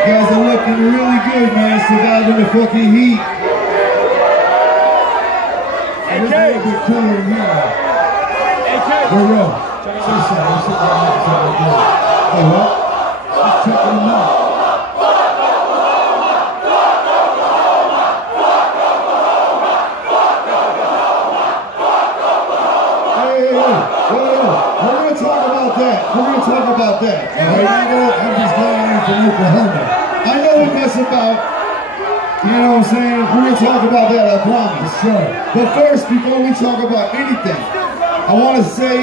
You guys are looking really good, man. Surviving the fucking heat. It's a little bit cooler in here. Yo, say something. Hey, what? Just checking them out. We're going to talk about that. All right? I'm just calling in from Oklahoma. I know what that's about. You know what I'm saying? We're going to talk about that, I promise. Sure. But first, before we talk about anything, I want to say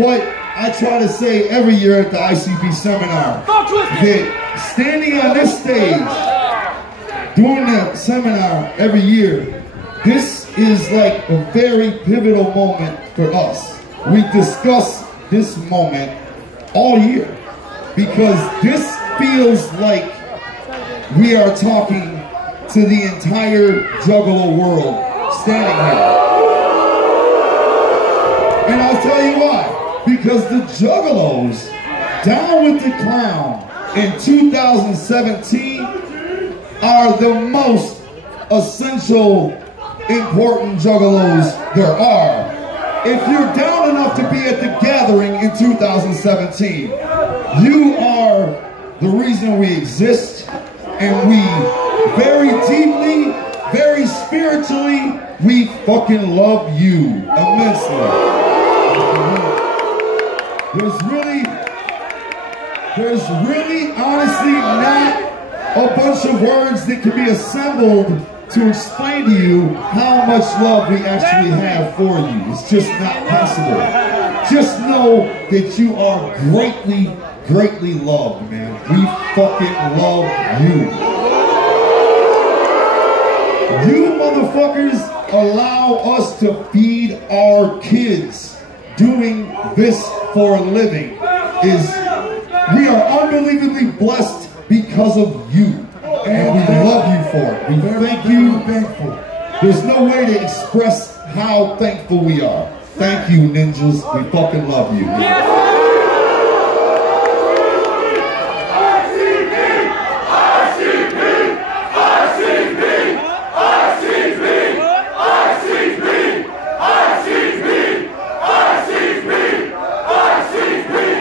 what I try to say every year at the ICB seminar. That standing on this stage, doing the seminar every year, this is like a very pivotal moment for us. We discuss this moment all year because this feels like we are talking to the entire Juggalo world standing here. And I'll tell you why. Because the Juggalos, Down with the Clown in 2017 are the most essential, important Juggalos there are. If you're down enough to be at the gathering in 2017, you are the reason we exist, and we very deeply, very spiritually, we fucking love you immensely. There's really honestly not a bunch of words that can be assembled to explain to you how much love we actually have for you. It's just not possible. Just know that you are greatly, greatly loved, man. We fucking love you. You motherfuckers allow us to feed our kids. Doing this for a living we are unbelievably blessed because of you. And we love you for it. We thank you. Thankful. There's no way to express how thankful we are. Thank you, ninjas. We fucking love you.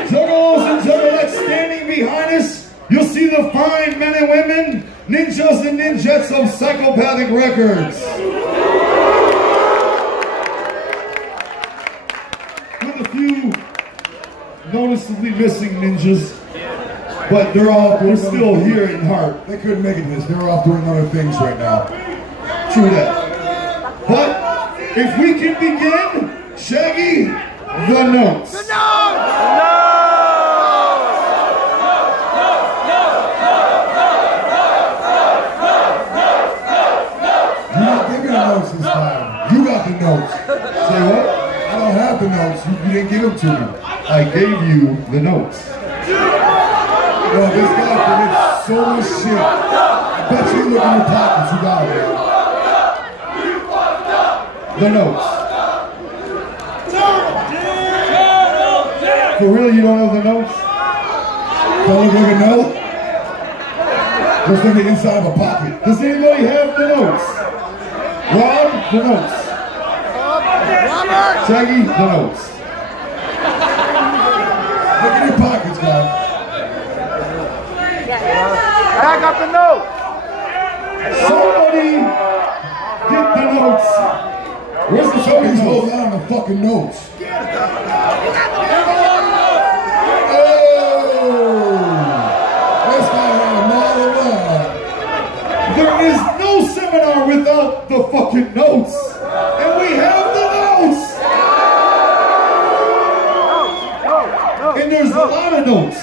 Juggalos and juggalettes standing behind us. You'll see the fine men and women, ninjas and ninjettes of Psychopathic Records. With a few noticeably missing ninjas, but they're still here in heart. They couldn't make it this. They're off doing other things right now. True that. But if we can begin, Shaggy, the notes. The notes! Notes this time. You got the notes. Say what? I don't have the notes. You didn't give them to me. I gave you the notes. Yo, this guy forgets so much shit. I bet you look in your pockets. You got it. The notes. For real, you don't know the notes? Don't look like a note? Looks like the inside of a pocket. Does anybody have the notes? Rob, the notes. Robert! Shaggy, the notes. Look in your pockets, guy. I got the note! Somebody get the notes. Where's the Somebody's fucking holding notes? on the fucking notes. Oh! This guy had a mile around. There is no seminar without the fucking notes. And we have the notes. And there's a lot of notes.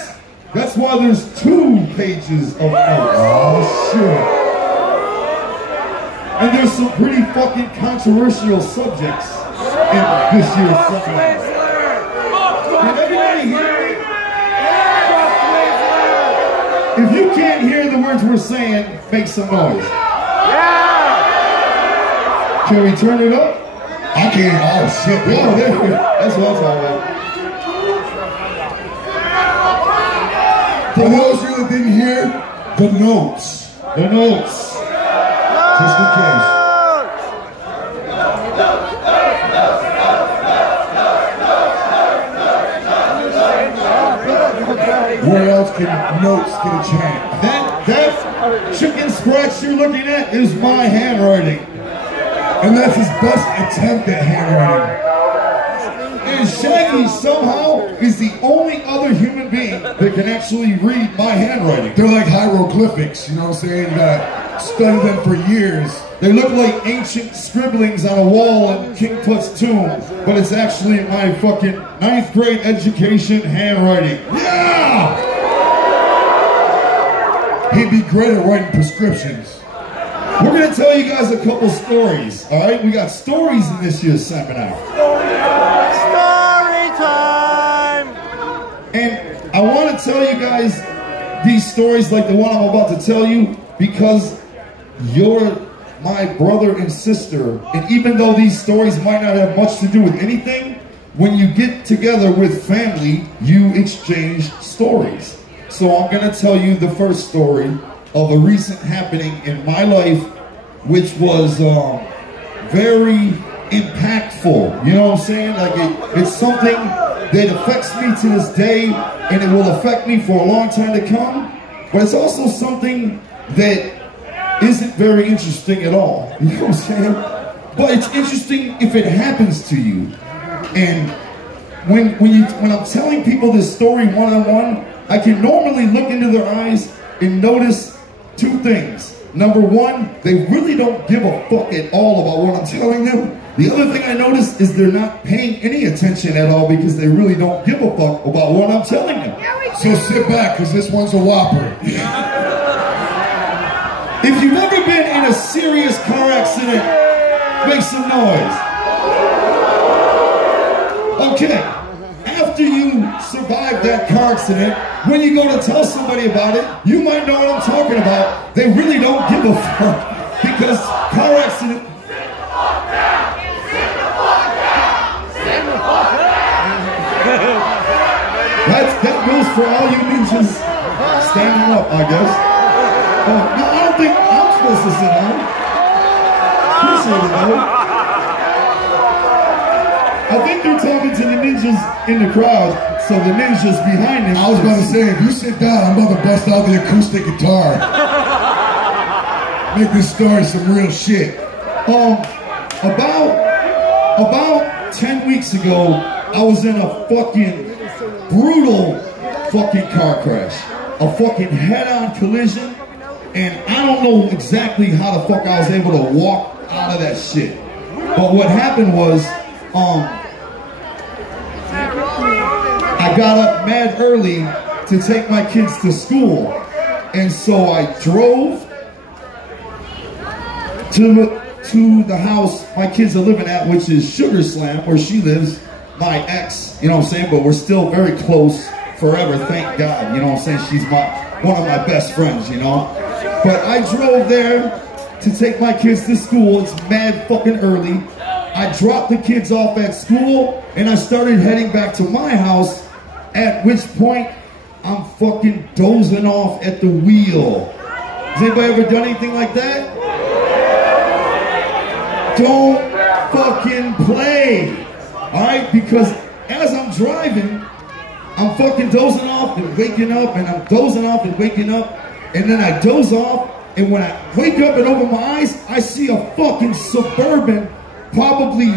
That's why there's 2 pages of notes. Oh, shit. And there's some pretty fucking controversial subjects in this year's seminar. Can everybody hear me? If you can't hear the words we're saying, make some noise. Can we turn it up? I can't. Oh, shit. Oh, there we go. That's what I'm talking about. For those of you that didn't hear, The notes. The notes. Just in case. Where else can notes get a chant? That chicken scratch you're looking at is my handwriting. And that's his best attempt at handwriting. And Shaggy somehow is the only other human being that can actually read my handwriting. They're like hieroglyphics, you know what I'm saying? You gotta study them for years. They look like ancient scribblings on a wall in King Tut's tomb, but it's actually my fucking 9th grade education handwriting. Yeah! He'd be great at writing prescriptions. We're gonna tell you guys a couple stories, all right? We got stories in this year's seminar. Story time! And I want to tell you guys these stories like the one I'm about to tell you because you're my brother and sister. And even though these stories might not have much to do with anything, when you get together with family, you exchange stories. So I'm going to tell you the first story of a recent happening in my life, which was very impactful. You know what I'm saying? Like it's something that affects me to this day, and it will affect me for a long time to come. But it's also something that isn't very interesting at all. You know what I'm saying? But it's interesting if it happens to you. And when I'm telling people this story one-on-one, I can normally look into their eyes and notice two things. Number one, they really don't give a fuck at all about what I'm telling them. The other thing I notice is they're not paying any attention at all because they really don't give a fuck about what I'm telling them. So sit back, because this one's a whopper. If you've ever been in a serious car accident, make some noise. Okay, after you survive that car accident, when you go to tell somebody about it, you might know what I'm talking about. They really don't give a fuck because car accident... That goes for all you ninjas standing up, I guess. No, I don't think I'm supposed to sit down. Appreciate it, though. I think they're talking to the ninjas in the crowd, so the ninjas behind them. I was about to say, if you sit down, I'm about to bust out the acoustic guitar. Make this story some real shit. About 10 weeks ago, I was in a fucking brutal fucking car crash. A fucking head-on collision. And I don't know exactly how the fuck I was able to walk out of that shit. But what happened was, I got up mad early to take my kids to school. And so I drove to the house my kids are living at, which is Sugar Slam, where she lives, my ex, you know what I'm saying? But we're still very close forever, thank God. You know what I'm saying? She's one of my best friends, you know? But I drove there to take my kids to school. It's mad fucking early. I dropped the kids off at school and I started heading back to my house, at which point I'm fucking dozing off at the wheel. Has anybody ever done anything like that? Don't fucking play. Alright, because as I'm driving, I'm fucking dozing off and waking up, and I'm dozing off and waking up, and then I doze off, and when I wake up and open my eyes, I see a fucking Suburban probably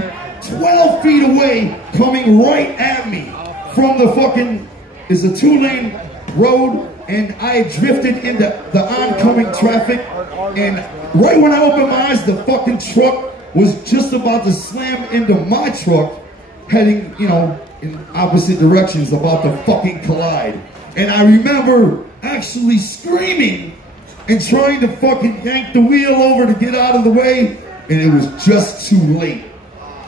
12 feet away coming right at me from the fucking, it's a 2-lane road, and I drifted into the oncoming traffic, and right when I opened my eyes, the fucking truck was just about to slam into my truck, heading, you know, in opposite directions, about to fucking collide. And I remember actually screaming and trying to fucking yank the wheel over to get out of the way, and it was just too late.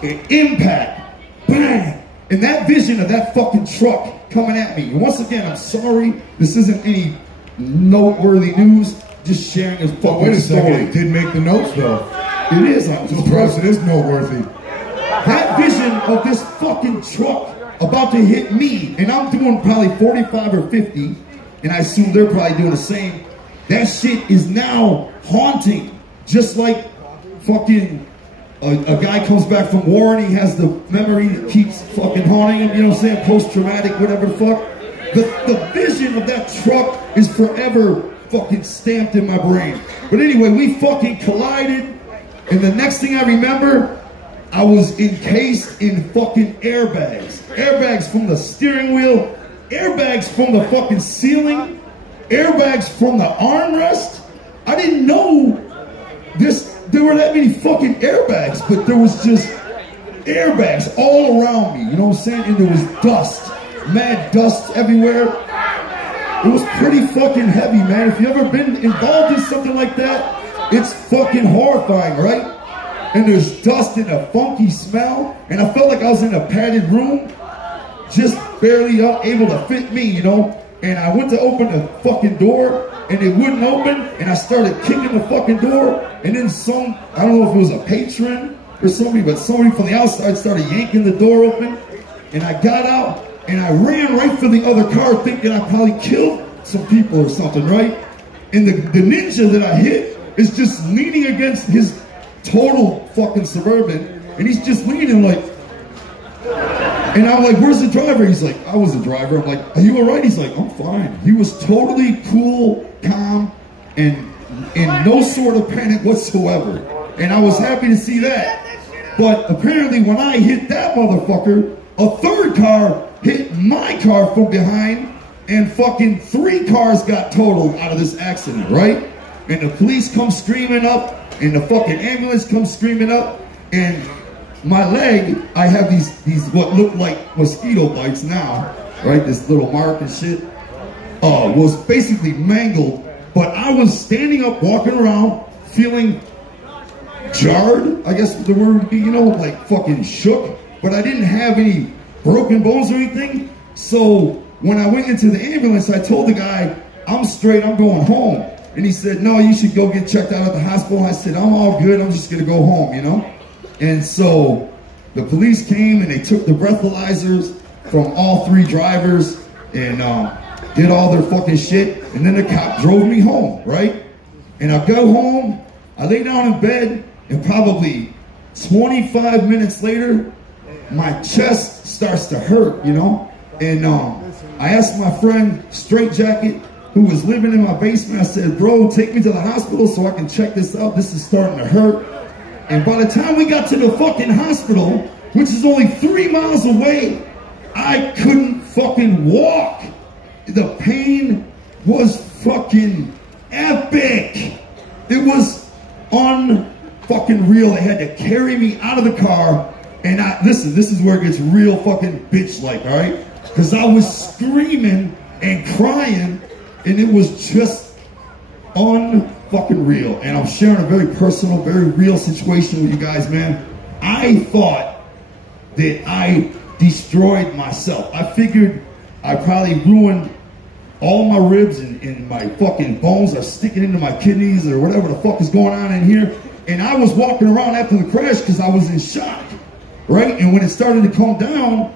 An impact, bang, and that vision of that fucking truck coming at me. And once again, I'm sorry, this isn't any noteworthy news, just sharing a fucking wait a second, story. it did make the notes though. It is, I'm So perhaps it is noteworthy. that vision of this fucking truck about to hit me, and I'm doing probably 45 or 50, and I assume they're probably doing the same. that shit is now haunting. Just like fucking a guy comes back from war and he has the memory that keeps fucking haunting him, you know what I'm saying? Post-traumatic, whatever the fuck. The vision of that truck is forever fucking stamped in my brain. But anyway, we fucking collided, and the next thing I remember, I was encased in fucking airbags. Airbags from the steering wheel, airbags from the fucking ceiling, airbags from the armrest. I didn't know there were that many fucking airbags, but there was just airbags all around me, you know what I'm saying? And there was dust, mad dust everywhere. It was pretty fucking heavy, man. If you've ever been involved in something like that, it's fucking horrifying, right? And there's dust and a funky smell, and I felt like I was in a padded room, just barely able to fit me, you know? And I went to open the fucking door, and it wouldn't open, and I started kicking the fucking door, and then I don't know if it was a patron or somebody, but somebody from the outside started yanking the door open, and I got out, and I ran right for the other car thinking I probably killed some people or something, right? And the ninja that I hit is just leaning against his total fucking Suburban, and he's just leaning like, and I'm like, where's the driver? He's like, I was the driver. I'm like, are you all right? He's like, I'm fine. He was totally cool, calm, and in no sort of panic whatsoever. And I was happy to see that. But apparently when I hit that motherfucker, a third car hit my car from behind, and fucking 3 cars got totaled out of this accident, right? And the police come screaming up, and the fucking ambulance comes screaming up, and my leg, I have these what look like mosquito bites now, right? This little mark and shit, was basically mangled. But I was standing up, walking around, feeling jarred, I guess the word would be, you know, like fucking shook. But I didn't have any broken bones or anything. So when I went into the ambulance, I told the guy, I'm straight, I'm going home. And he said, no, you should go get checked out at the hospital. I said, I'm all good, I'm just gonna go home, you know? And so the police came and they took the breathalyzers from all 3 drivers and did all their fucking shit. And then the cop drove me home, right? And I go home, I lay down in bed, and probably 25 minutes later, my chest starts to hurt, you know? And I asked my friend Straight Jacket, who was living in my basement, I said, bro, take me to the hospital so I can check this out. This is starting to hurt. And by the time we got to the fucking hospital, which is only 3 miles away, I couldn't fucking walk. The pain was fucking epic. It was unfucking real. They had to carry me out of the car. And listen, this is where it gets real fucking bitch-like, all right? Because I was screaming and crying, and it was just unfucking real. And I'm sharing a very personal, very real situation with you guys, man. I thought that I destroyed myself. I figured I probably ruined all my ribs and my fucking bones are sticking into my kidneys or whatever the fuck is going on in here. And I was walking around after the crash because I was in shock, right? And when it started to calm down,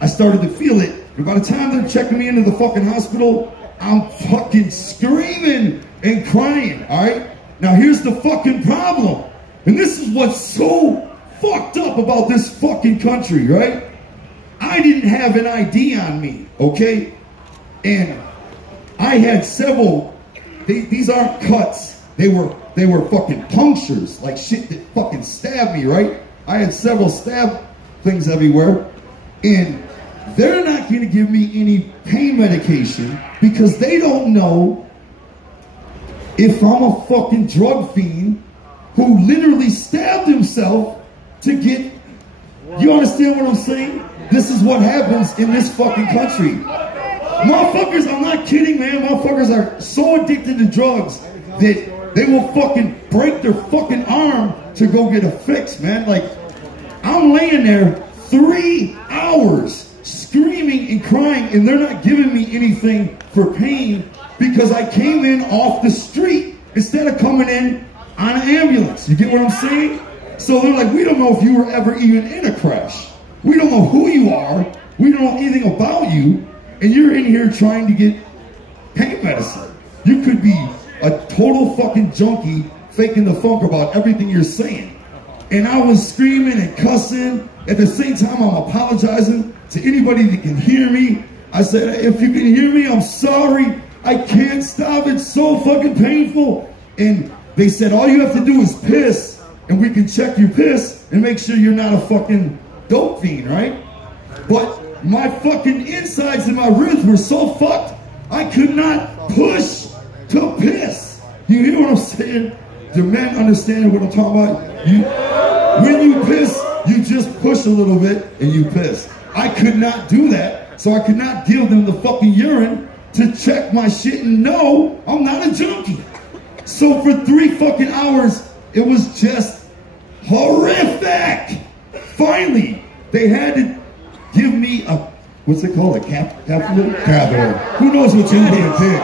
I started to feel it. And by the time they're checking me into the fucking hospital, I'm fucking screaming and crying, all right? Now here's the fucking problem. And this is what's so fucked up about this fucking country, right? I didn't have an ID on me, okay? And I had several, these aren't cuts. They were fucking punctures, like shit that fucking stabbed me, right? I had several stab things everywhere. And they're not gonna give me any pain medication because they don't know if I'm a fucking drug fiend who literally stabbed himself to get, you understand what I'm saying? This is what happens in this fucking country. Motherfuckers, I'm not kidding, man. Motherfuckers are so addicted to drugs that they will fucking break their fucking arm to go get a fix, man. Like, I'm laying there 3 hours screaming and crying, and they're not giving me anything for pain because I came in off the street instead of coming in on an ambulance. You get what I'm saying? So they're like, we don't know if you were ever even in a crash. We don't know who you are. We don't know anything about you. And you're in here trying to get pain medicine. You could be a total fucking junkie faking the funk about everything you're saying. And I was screaming and cussing. At the same time, I'm apologizing to anybody that can hear me. I said, if you can hear me, I'm sorry. I can't stop. It's so fucking painful. And they said, all you have to do is piss, and we can check your piss and make sure you're not a fucking dope fiend, right? But my fucking insides and my ribs were so fucked, I could not push to piss. You hear what I'm saying? Do men understand what I'm talking about? When you piss, you just push a little bit and you piss. I could not do that, so I could not give them the fucking urine to check my shit and know I'm not a junkie. So for 3 fucking hours, it was just horrific. Finally, they had to give me a, what's it called, a catheter? Catheter. Who knows what you mean? Dick.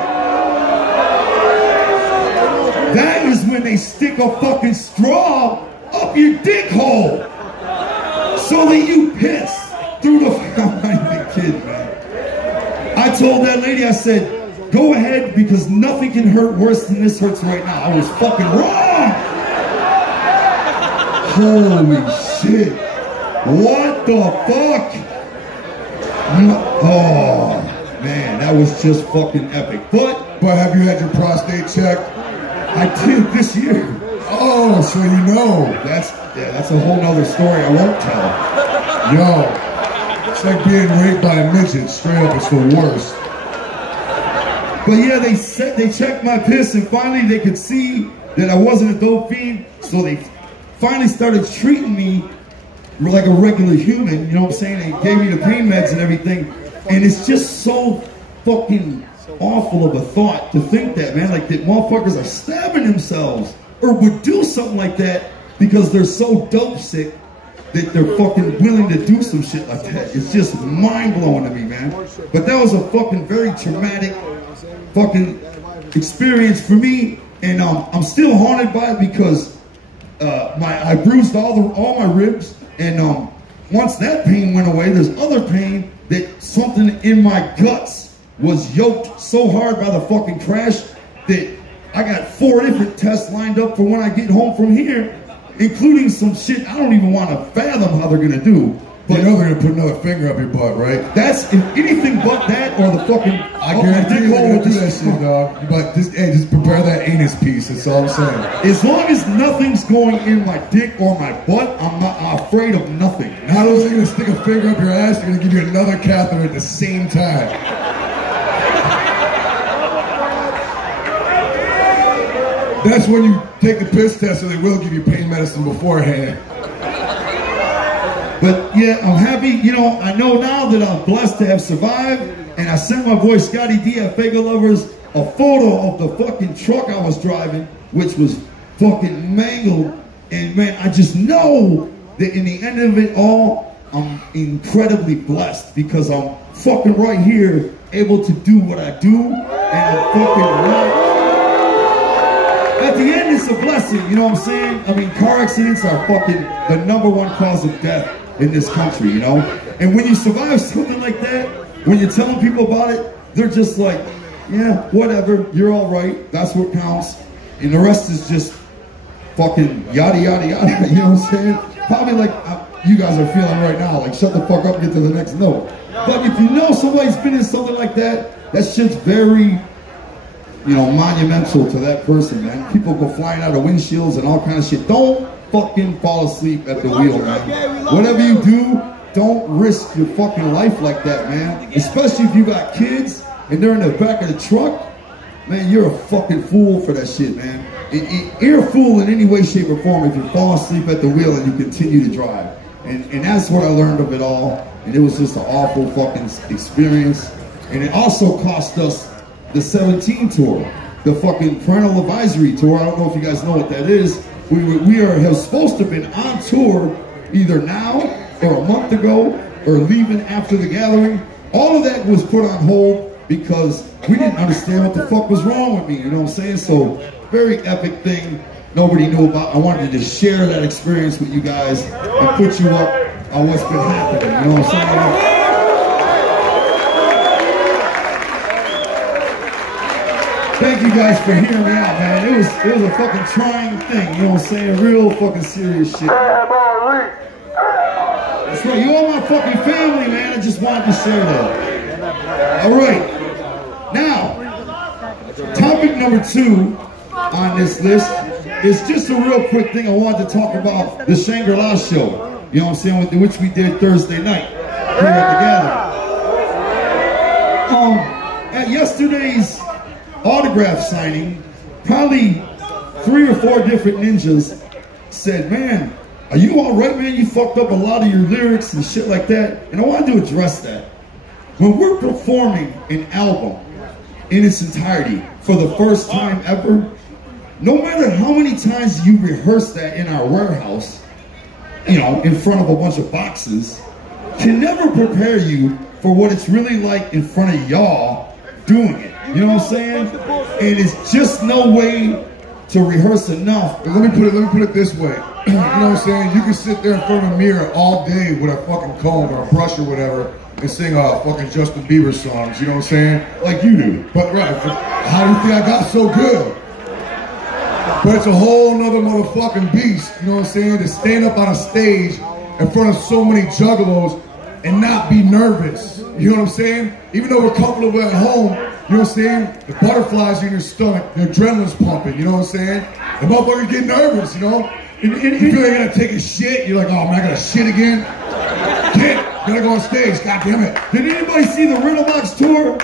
That is when they stick a fucking straw up your dick hole so that you piss through the, I'm not even kidding, man. I told that lady, I said, go ahead, because nothing can hurt worse than this hurts right now. I was fucking wrong. Holy shit. What the fuck? Oh, man, that was just fucking epic. But have you had your prostate checked? I did this year. Oh, so you know. That's a whole nother story I won't tell. Yo, it's like being raped by a midget. Straight up, it's the worst. But yeah, they checked my piss, and finally they could see that I wasn't a dope fiend, so they finally started treating me like a regular human, you know what I'm saying? They gave me the pain meds and everything, and it's just so fucking awful of a thought to think that, man, like that motherfuckers are stabbing themselves or would do something like that because they're so dope sick that they're fucking willing to do some shit like that. It's just mind-blowing to me, man. But that was a fucking very traumatic fucking experience for me, and I'm still haunted by it because I bruised all my ribs, and once that pain went away, there's other pain that something in my guts was yoked so hard by the fucking crash that I got 4 different tests lined up for when I get home from here, including some shit I don't even want to fathom how they're gonna do. But you know they're gonna put another finger up your butt, right? That's anything but that, or the fucking. I guarantee you they're gonna do that shit, dog. But just prepare that anus piece. That's all I'm saying. As long as nothing's going in my dick or my butt, I'm afraid of nothing. Not only are they gonna stick a finger up your ass, they're gonna give you another catheter at the same time. That's when you take the piss test, so they will give you pain medicine beforehand. But yeah, I'm happy. You know, I know now that I'm blessed to have survived, and I sent my boy Scotty D at Fago Lovers a photo of the fucking truck I was driving, which was fucking mangled. And man, I just know that in the end of it all, I'm incredibly blessed because I'm fucking right here, able to do what I do, and I'm fucking right. At the end, it's a blessing, you know what I'm saying? I mean, car accidents are fucking the #1 cause of death in this country, you know? And when you survive something like that, when you're telling people about it, they're just like, yeah, whatever, you're all right, that's what counts. And the rest is just fucking yada, yada, yada, you know what I'm saying? Probably like you guys are feeling right now, like shut the fuck up and get to the next note. But if you know somebody's been in something like that, that shit's very, you know, monumental to that person, man. People go flying out of windshields and all kind of shit. Don't fucking fall asleep at the wheel, man. Whatever you do, don't risk your fucking life like that, man. Especially if you got kids and they're in the back of the truck. Man, you're a fucking fool for that shit, man. You're a fool in any way, shape, or form if you fall asleep at the wheel and you continue to drive. And that's what I learned of it all. And it was just an awful fucking experience. And it also cost us the 17 tour, the fucking parental advisory tour. I don't know if you guys know what that is. We have supposed to have been on tour either now or a month ago or leaving after the gathering. All of that was put on hold because we didn't understand what the fuck was wrong with me, you know what I'm saying? So, very epic thing nobody knew about. I wanted to just share that experience with you guys and put you up on what's been happening, you know what I'm saying? Thank you guys for hearing me out, man. It was a fucking trying thing, you know what I'm saying? Real fucking serious shit. That's right, you all my fucking family, man. I just wanted to share that. All right. Now, topic number 2 on this list is just a real quick thing. I wanted to talk about the Shangri-La show. You know what I'm saying? Which we did Thursday night here at the Gathering. At yesterday's autograph signing, probably 3 or 4 different ninjas said, man, are you all right, man? You fucked up a lot of your lyrics and shit like that. And I wanted to address that. When we're performing an album in its entirety for the first time ever, no matter how many times you rehearse that in our warehouse, you know, in front of a bunch of boxes, can never prepare you for what it's really like in front of y'all doing it. You know what I'm saying? And it's just no way to rehearse enough. Let me put it this way. You know what I'm saying? You can sit there in front of a mirror all day with a fucking comb or a brush or whatever and sing fucking Justin Bieber songs. You know what I'm saying? Like you do. But right, how do you think I got so good? But it's a whole nother motherfucking beast, you know what I'm saying? To stand up on a stage in front of so many juggalos and not be nervous. You know what I'm saying? Even though we're comfortable at home, you know what I'm saying? The butterflies are in your stomach, the adrenaline's pumping, you know what I'm saying? The motherfuckers get nervous, you know? You feel like you're gonna take a shit, you're like, oh man, I gotta shit again? Get, gotta go on stage, god damn it. Did anybody see the Riddle Box tour?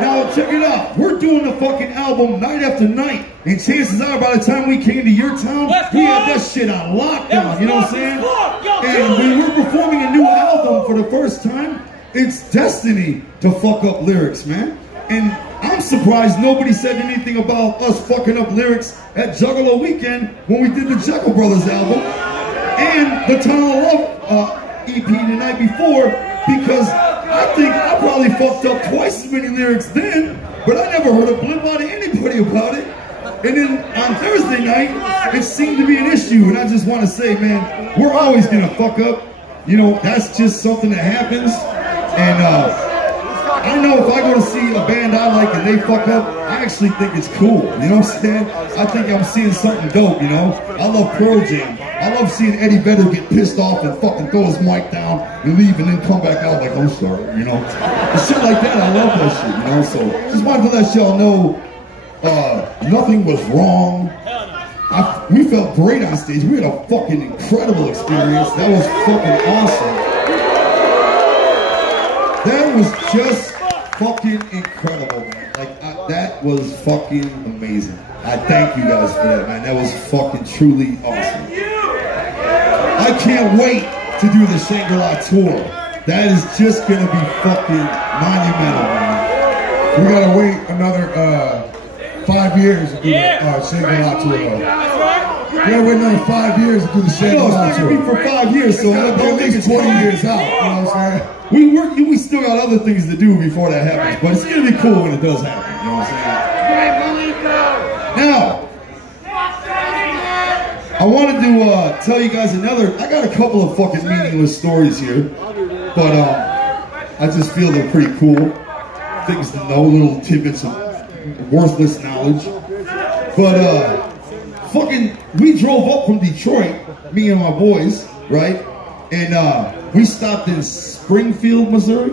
Now check it out. We're doing the fucking album night after night, and chances are by the time we came to your town, we had that shit on lockdown. You know what I'm saying? And when we're performing a new album for the first time, it's destiny to fuck up lyrics, man. And I'm surprised nobody said anything about us fucking up lyrics at Juggalo Weekend when we did the Juggle Brothers album and the Tunnel of Love EP the night before, because I think I probably fucked up twice as many lyrics then, but I never heard a blip out of anybody about it. And then on Thursday night, it seemed to be an issue, and I just want to say, man, we're always gonna fuck up. You know, that's just something that happens. And I know if I go to see a band I like and they fuck up, I actually think it's cool. You know what I'm saying? I think I'm seeing something dope, you know? I love Pearl Jam. I love seeing Eddie Vedder get pissed off and fucking throw his mic down and leave and then come back out like, I'm sorry, you know? And shit like that, I love that shit, you know? So just wanted to let y'all know nothing was wrong. We felt great on stage. We had a fucking incredible experience. That was fucking awesome. That was just fucking incredible, man. Like, that was fucking amazing. I thank you guys for that, man. That was fucking truly awesome. I can't wait to do the Shangri-La tour. That is just gonna be fucking monumental, man. We gotta wait another 5 years to do the Shangri-La tour, though. We gotta wait another 5 years to do the Shangri-La tour. No, it's not gonna be for 5 years, so I don't think it's 20 years out. You know what I'm saying? We still got other things to do before that happens, but it's gonna be cool when it does happen. You know what I'm saying? Now, I wanted to tell you guys another. I got a couple of fucking meaningless stories here, but I just feel they're pretty cool. Things to know, little tidbits of worthless knowledge. But fucking, we drove up from Detroit, me and my boys, right? And we stopped in Springfield, Missouri,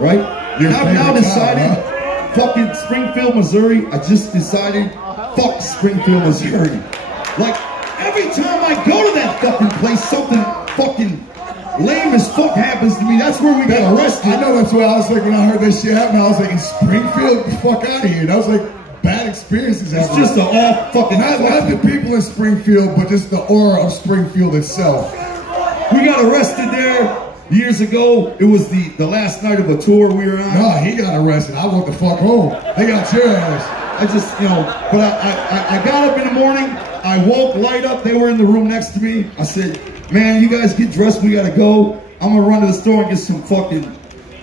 right? And I've now decided, fucking Springfield, Missouri. I just decided, fuck Springfield, Missouri. Like, every time I go to that fucking place, something fucking lame as fuck happens to me. That's where we got arrested. I know, that's why I was like, when I heard this shit happen, I was like, in Springfield, get the fuck out of here. That was like, bad experiences. It's just an all fucking... Not the people in Springfield, but just the aura of Springfield itself. We got arrested there years ago. It was the last night of a tour we were on. Nah, he got arrested. I went the fuck home. They got your ass. I just, you know, but I got up in the morning. I woke light up. They were in the room next to me. I said, man, you guys get dressed. We gotta go. I'm gonna run to the store and get some fucking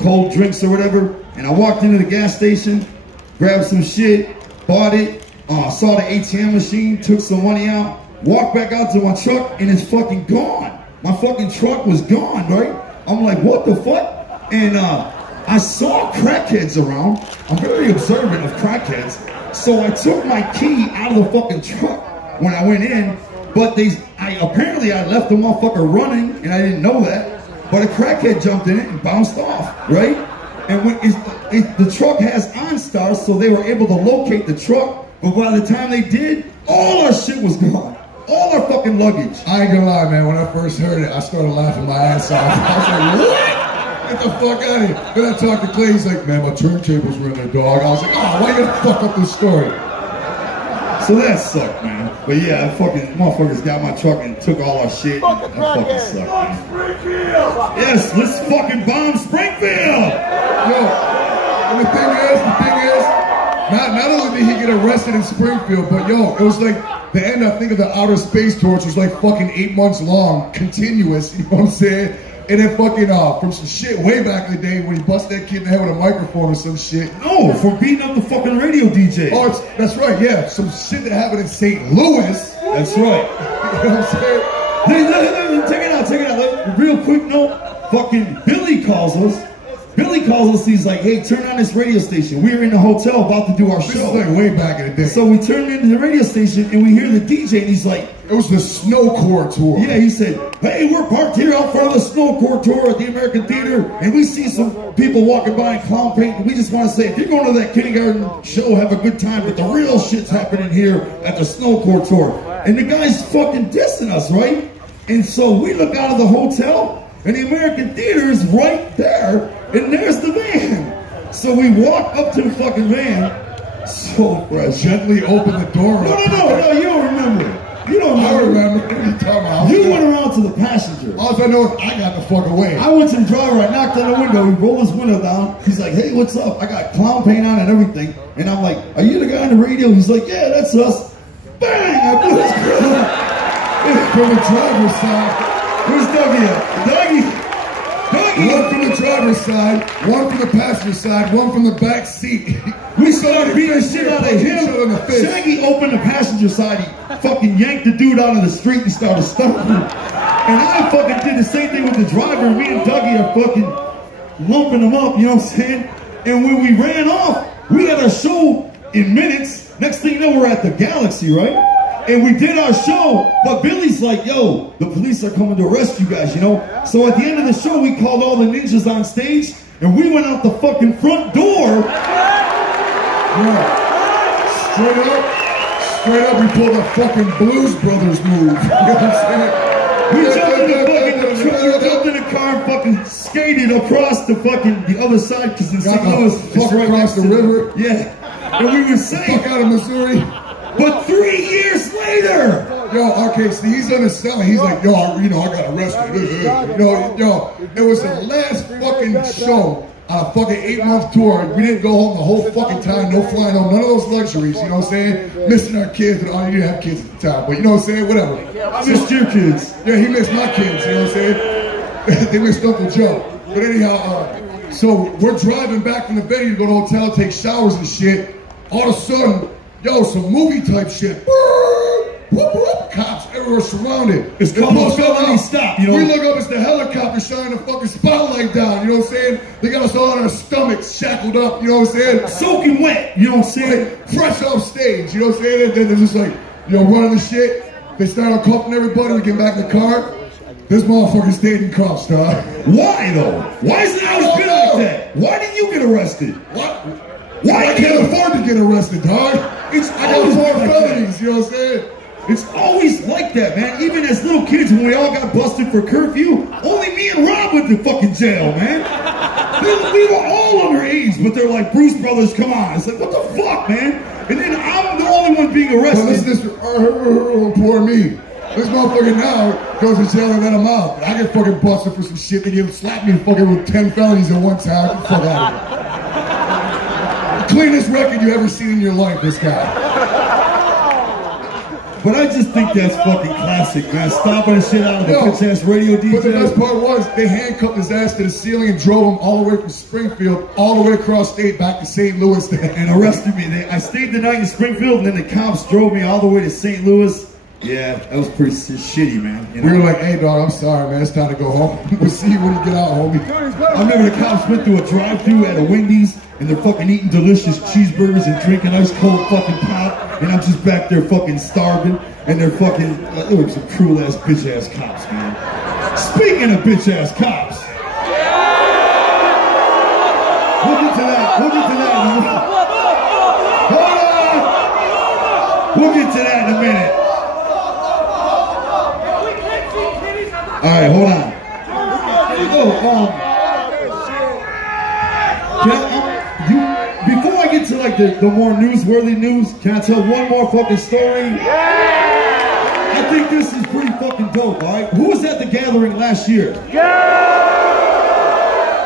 cold drinks or whatever. And I walked into the gas station, grabbed some shit, bought it, saw the ATM machine, took some money out, walked back out to my truck, and it's fucking gone. My fucking truck was gone, right? I'm like, what the fuck? And I I saw crackheads around. I'm very observant of crackheads. So I took my key out of the fucking truck when I went in, but apparently I left the motherfucker running and I didn't know that. But a crackhead jumped in it and bounced off, right? And when the truck has OnStar, so they were able to locate the truck. But by the time they did, all our shit was gone. All our fucking luggage. I ain't gonna lie, man. When I first heard it, I started laughing my ass off. I was like, what? Get the fuck out of here. Then I talked to Clay. He's like, man, my turntables were in there, dog. I was like, oh, why you gonna fuck up this story? So that sucked, man. But yeah, fucking motherfuckers got my truck and took all our shit. That fucking sucked, man. Yes, let's fucking bomb Springfield! Yo, and the thing is, not only did he get arrested in Springfield, but yo, it was like the end, I think, of the Outer Space Torch was like fucking 8 months long, continuous, you know what I'm saying? And then fucking, from some shit way back in the day when he busted that kid in the head with a microphone or some shit. No, for beating up the fucking radio DJ. Oh, that's right, yeah. Some shit that happened in St. Louis. That's right. You know what I'm saying? Check it out. Real quick note, fucking Billy calls us. He's like, hey, turn on this radio station. We were in the hotel about to do our show. This is like way back in the day. So we turned into the radio station and we hear the DJ and he's like, it was the Snowcore tour. Yeah, he said, hey, we're parked here out front of the Snowcore tour at the American Theater and we see some people walking by in clown paint and we just want to say, if you're going to that kindergarten show, have a good time, but the real shit's happening here at the Snowcore tour. And the guy's fucking dissing us, right? And so we look out of the hotel and the American Theater is right there. And there's the van. So we walk up to the fucking van. So fresh. Gently open the door. No, you don't remember. You don't remember. I remember. What are you talking about? You went around to the passenger. All I know is I got the fuck away. I went to the driver. I knocked on the window. He rolled his window down. He's like, hey, what's up? I got clown paint on and everything. And I'm like, are you the guy on the radio? He's like, yeah, that's us. Bang! I blew his grill. From the driver's side. Where's Dougie at? Dougie! One from the driver's side, one from the passenger side, one from the back seat. We started beating the shit out of him. Shaggy opened the passenger side. He fucking yanked the dude out of the street and started stomping him. And I fucking did the same thing with the driver. Me and Dougie are fucking lumping him up, you know what I'm saying? And when we ran off, we had our show in minutes. Next thing you know, we're at the Galaxy, right? And we did our show, but Billy's like, yo, the police are coming to arrest you guys, you know? So at the end of the show, we called all the ninjas on stage, and we went out the fucking front door. Yeah. Straight up, we pulled a fucking Blues Brothers move. You know what I'm saying? We jumped in the car and fucking skated across the other side, because in St. Louis, fuck across the river. Yeah. And we were safe. Fuck out of Missouri. But 3 years later, yo, okay, see, he's underselling. He's like, yo, I got arrested. Yo, it was the last fucking show on a fucking 8-month tour. We didn't go home the whole fucking time. No flying home, none of those luxuries. You know what I'm saying? Missing our kids, and you didn't have kids at the time, but you know what I'm saying? Whatever. I missed your kids. Yeah, he missed my kids. You know what I'm saying? They missed Uncle Joe. But anyhow, so we're driving back from the venue to go to the hotel, take showers and shit. All of a sudden, yo, some movie type shit. Cops everywhere surrounded. It's called a felony stop, you know. We look up, it's the helicopter shining the fucking spotlight down, you know what I'm saying? They got us all on our stomachs, shackled up, you know what I'm saying? Soaking wet, you know what I'm saying? Like, fresh off stage, you know what I'm saying? And then they're just like, yo, running the shit. They start cuffing everybody, we get back in the car. This motherfucker stayed in cuffs, dog. Why though? Why is it always been like that? Why did you get arrested? What? Why I can't afford to get arrested, dog? I got 4 felonies, you know what I'm saying? It's always like that, man. Even as little kids, when we all got busted for curfew, only me and Rob went to fucking jail, man. We were all underage, but they're like, Bruce Brothers, come on. It's like, what the fuck, man? And then I'm the only one being arrested. Well, this poor me. This motherfucker now goes to jail and let him out. I get fucking busted for some shit. They slap me fucking with 10 felonies at one time. Get the fuck out of here. Cleanest record you ever seen in your life, this guy. But I just think that's fucking classic, man. Stomping the shit out of the bitch-ass radio DJ. But the best part was, they handcuffed his ass to the ceiling and drove him all the way from Springfield, all the way across state back to St. Louis. And arrested me. I stayed the night in Springfield, and then the cops drove me all the way to St. Louis. Yeah, that was pretty shitty, man. You know? We were like, hey, dog, I'm sorry, man. It's time to go home. We'll see you when you get out, homie. I remember the cops went through a drive-thru at a Wendy's, and they're fucking eating delicious cheeseburgers and drinking ice cold fucking pop, and I'm just back there fucking starving, and they're fucking, they were some cruel-ass bitch-ass cops, man. Speaking of bitch-ass cops, we'll get to that, Hold on! We'll get to that in a minute. All right, hold on. Here we go. Before I get to like the more newsworthy news, can I tell one more fucking story? Yeah! I think this is pretty fucking dope, all right? Who was at the gathering last year? Yeah!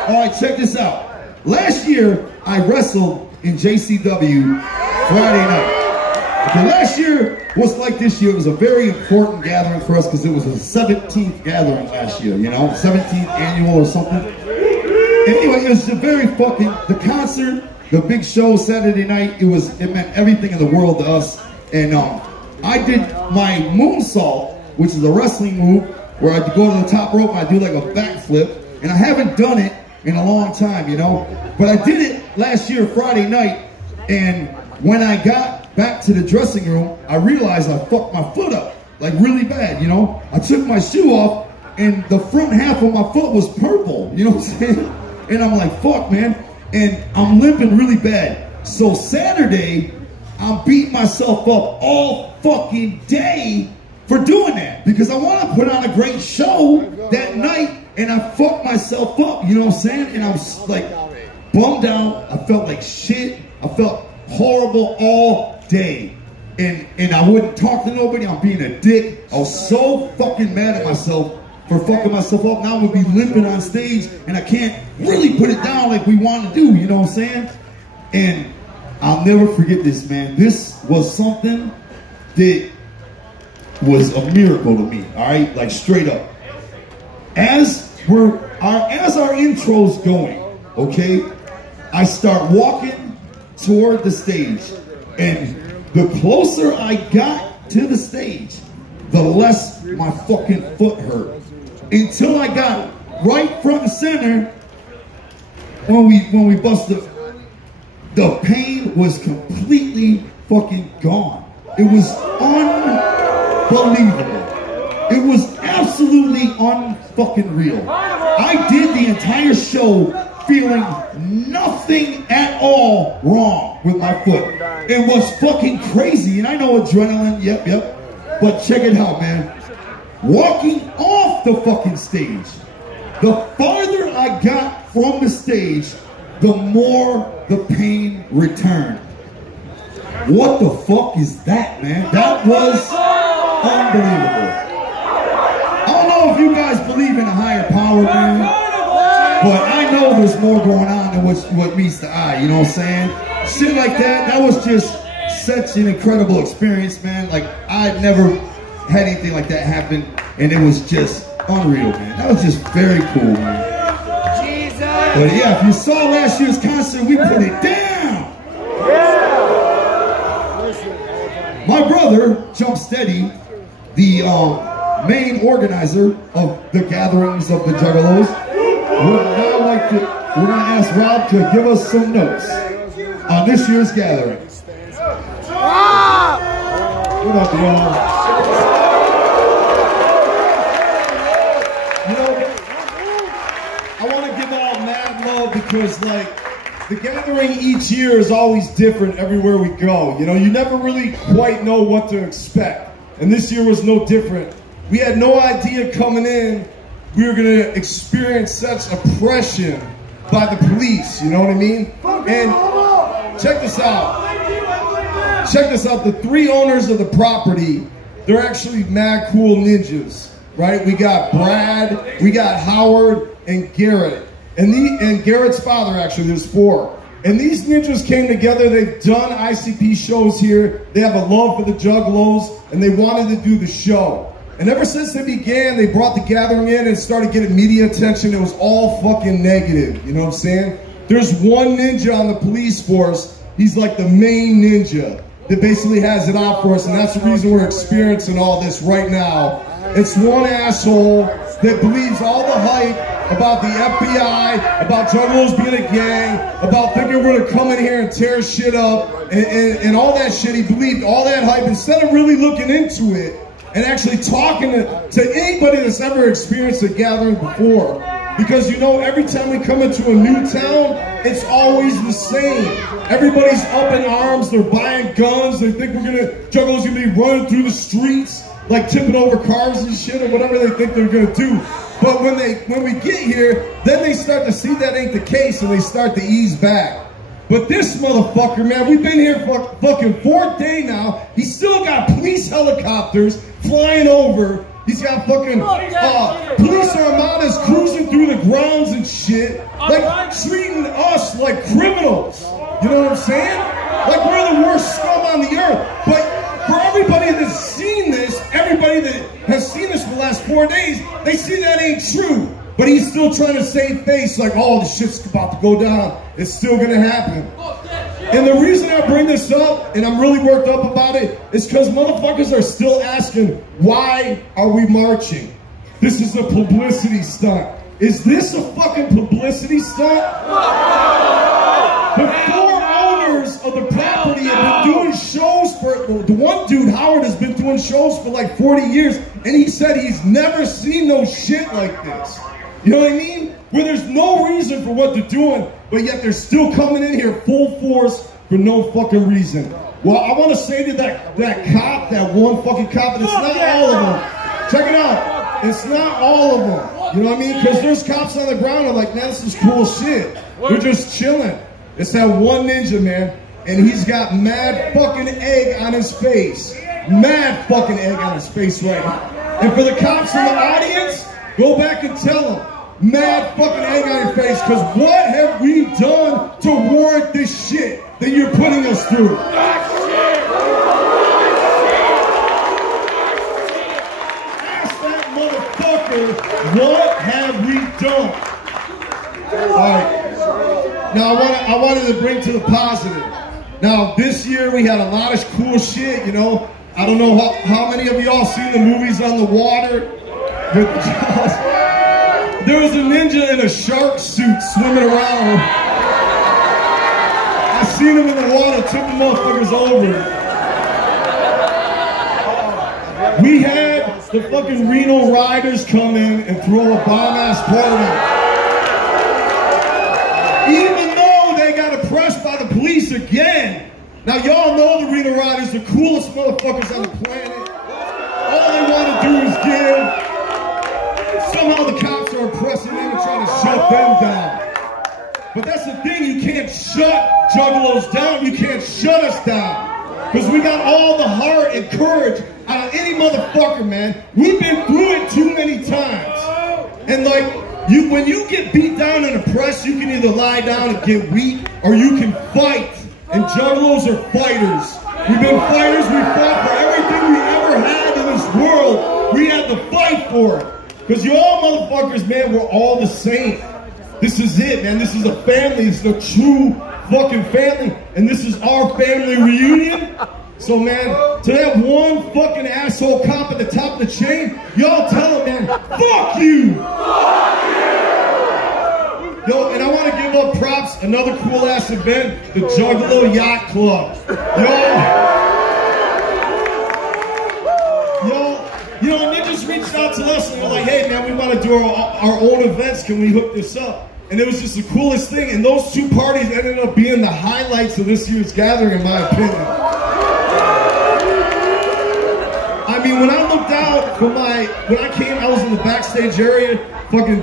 All right, check this out. Last year, I wrestled in JCW Friday night. Okay, last year was like this year. It was a very important gathering for us because it was the 17th gathering last year, you know, 17th annual or something. Anyway, it was a very fucking, the concert, the big show Saturday night, it meant everything in the world to us. And I did my moonsault, which is a wrestling move where I go to the top rope and I do like a backflip. And I haven't done it in a long time, you know, but I did it last year, Friday night. And when I got back to the dressing room, I realized I fucked my foot up, like really bad, you know? I took my shoe off and the front half of my foot was purple, you know what I'm saying? And I'm like, fuck, man. And I'm limping really bad. So Saturday, I'm beating myself up all fucking day for doing that because I want to put on a great show that night and I fucked myself up, you know what I'm saying? And I'm like bummed out. I felt like shit. I felt horrible all day. And I wouldn't talk to nobody. I'm being a dick. I was so fucking mad at myself for fucking myself up. Now I'm gonna be limping on stage and I can't really put it down like we want to do, you know what I'm saying? And I'll never forget this, man. This was something that was a miracle to me, all right? Like straight up. As our intro's going, okay, I start walking toward the stage, and the closer I got to the stage, the less my fucking foot hurt. Until I got right front and center when we busted, the pain was completely fucking gone. It was unbelievable. It was absolutely unfucking real. I did the entire show feeling nothing at all wrong with my foot. It was fucking crazy, and I know adrenaline, yep. But check it out, man. Walking off the fucking stage, the farther I got from the stage, the more the pain returned. What the fuck is that, man? That was unbelievable. I don't know if you guys believe in a higher power, man, but I know there's more going on than what meets the eye, you know what I'm saying? Shit like that was just such an incredible experience, man. Like, I'd never had anything like that happen, and it was just unreal, man. That was just very cool, man. Jesus. But yeah, if you saw last year's concert, we put it down. Yeah. My brother, Jump Steady, the main organizer of the gatherings of the Juggalos, we're gonna ask Rob to give us some notes on this year's gathering. What up, y'all? You know, I want to give all mad love because, like, the gathering each year is always different everywhere we go. You know, you never really quite know what to expect. And this year was no different. We had no idea coming in we were going to experience such oppression by the police, you know what I mean? And check this out. Check this out. The three owners of the property, they're actually mad cool ninjas, right? We got Brad, we got Howard, and Garrett. And Garrett's father, actually, there's four. And these ninjas came together. They've done ICP shows here. They have a love for the Juggalos, and they wanted to do the show. And ever since they began, they brought the gathering in and started getting media attention. It was all fucking negative, you know what I'm saying? There's one ninja on the police force. He's like the main ninja. that basically has it out for us, and that's the reason we're experiencing all this right now. It's one asshole that believes all the hype about the FBI, about Juggalos being a gang, about thinking we're gonna come in here and tear shit up, and all that shit. He believed all that hype instead of really looking into it and actually talking to anybody that's ever experienced a gathering before. Because you know, every time we come into a new town, it's always the same. Everybody's up in arms, they're buying guns, they think Juggalos gonna be running through the streets, like tipping over cars and shit or whatever they think they're gonna do. But when we get here, then they start to see that ain't the case and they start to ease back. But this motherfucker, man, we've been here for fucking 4th day now. He's still got police helicopters flying over. He's got fucking police armadas cruising through the grounds and shit, like treating us like criminals. You know what I'm saying? Like we're the worst scum on the earth. But for everybody that's seen this, everybody that has seen this for the last 4 days, they see that ain't true. But he's still trying to save face like, oh, the shit's about to go down. It's still gonna happen. And the reason I bring this up, and I'm really worked up about it, is because motherfuckers are still asking, why are we marching? This is a publicity stunt. Is this a fucking publicity stunt? The 4 owners of the property have been doing shows for, the one dude, Howard, has been doing shows for like 40 years, and he said he's never seen no shit like this. You know what I mean? Where there's no reason for what they're doing, but yet they're still coming in here full force for no fucking reason. Well, I want to say to that cop, that one fucking cop, and it's not all of them. Check it out. It's not all of them. You know what I mean? Because there's cops on the ground and like, man, this is cool shit. We're just chilling. It's that one ninja, man, and he's got mad fucking egg on his face. Mad fucking egg on his face right now. And for the cops in the audience, go back and tell them. Mad fucking egg on your face, because what have we done to warrant this shit that you're putting us through? Ask that motherfucker, what have we done? Alright, now I wanted to bring to the positive. Now this year we had a lot of cool shit, you know. I don't know how many of y'all seen the movies on the water with the Jaws. There was a ninja in a shark suit swimming around. I seen him in the water, took the motherfuckers over. We had the fucking Reno Riders come in and throw a bomb-ass party. Even though they got oppressed by the police again. Now y'all know the Reno Riders, the coolest motherfuckers on the planet. All they want to do is give. Somehow the cops are oppressing them and trying to shut them down. But that's the thing, you can't shut Juggalos down, you can't shut us down. Because we got all the heart and courage out of any motherfucker, man. We've been through it too many times. And like, when you get beat down and oppressed, you can either lie down and get weak, or you can fight. And Juggalos are fighters. We've been fighters, we fought for everything we ever had in this world. We had to fight for it. Because you all motherfuckers, man, we're all the same. This is it, man. This is a family. It's a true fucking family. And this is our family reunion. So, man, to that one fucking asshole cop at the top of the chain, y'all tell him, man, fuck you! Fuck you! Yo, and I want to give up props, another cool-ass event, the Juggalo Yacht Club. You know, Ninjas reached out to us and were like, hey, man, we want to do our own events. Can we hook this up? And it was just the coolest thing. And those 2 parties ended up being the highlights of this year's gathering, in my opinion. I mean, when I looked out when I came, I was in the backstage area, fucking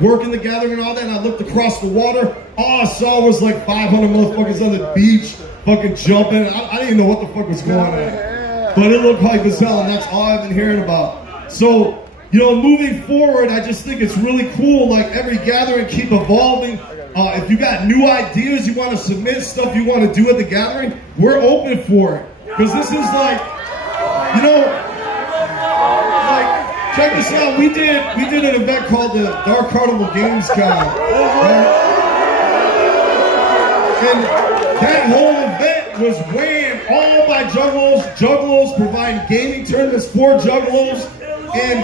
working the gathering and all that, and I looked across the water. All I saw was like 500 motherfuckers on the beach, fucking jumping. I didn't even know what the fuck was going on. But it looked like as hell, and that's all I've been hearing about. So, you know, moving forward, I just think it's really cool, like every gathering keep evolving. If you got new ideas, you want to submit stuff you want to do at the gathering, we're open for it. Because this is like, you know, like, check this out. We did an event called the Dark Carnival Games Con. Right? And that whole event was wham all by Juggalos. Juggalos providing gaming tournaments for Juggalos. And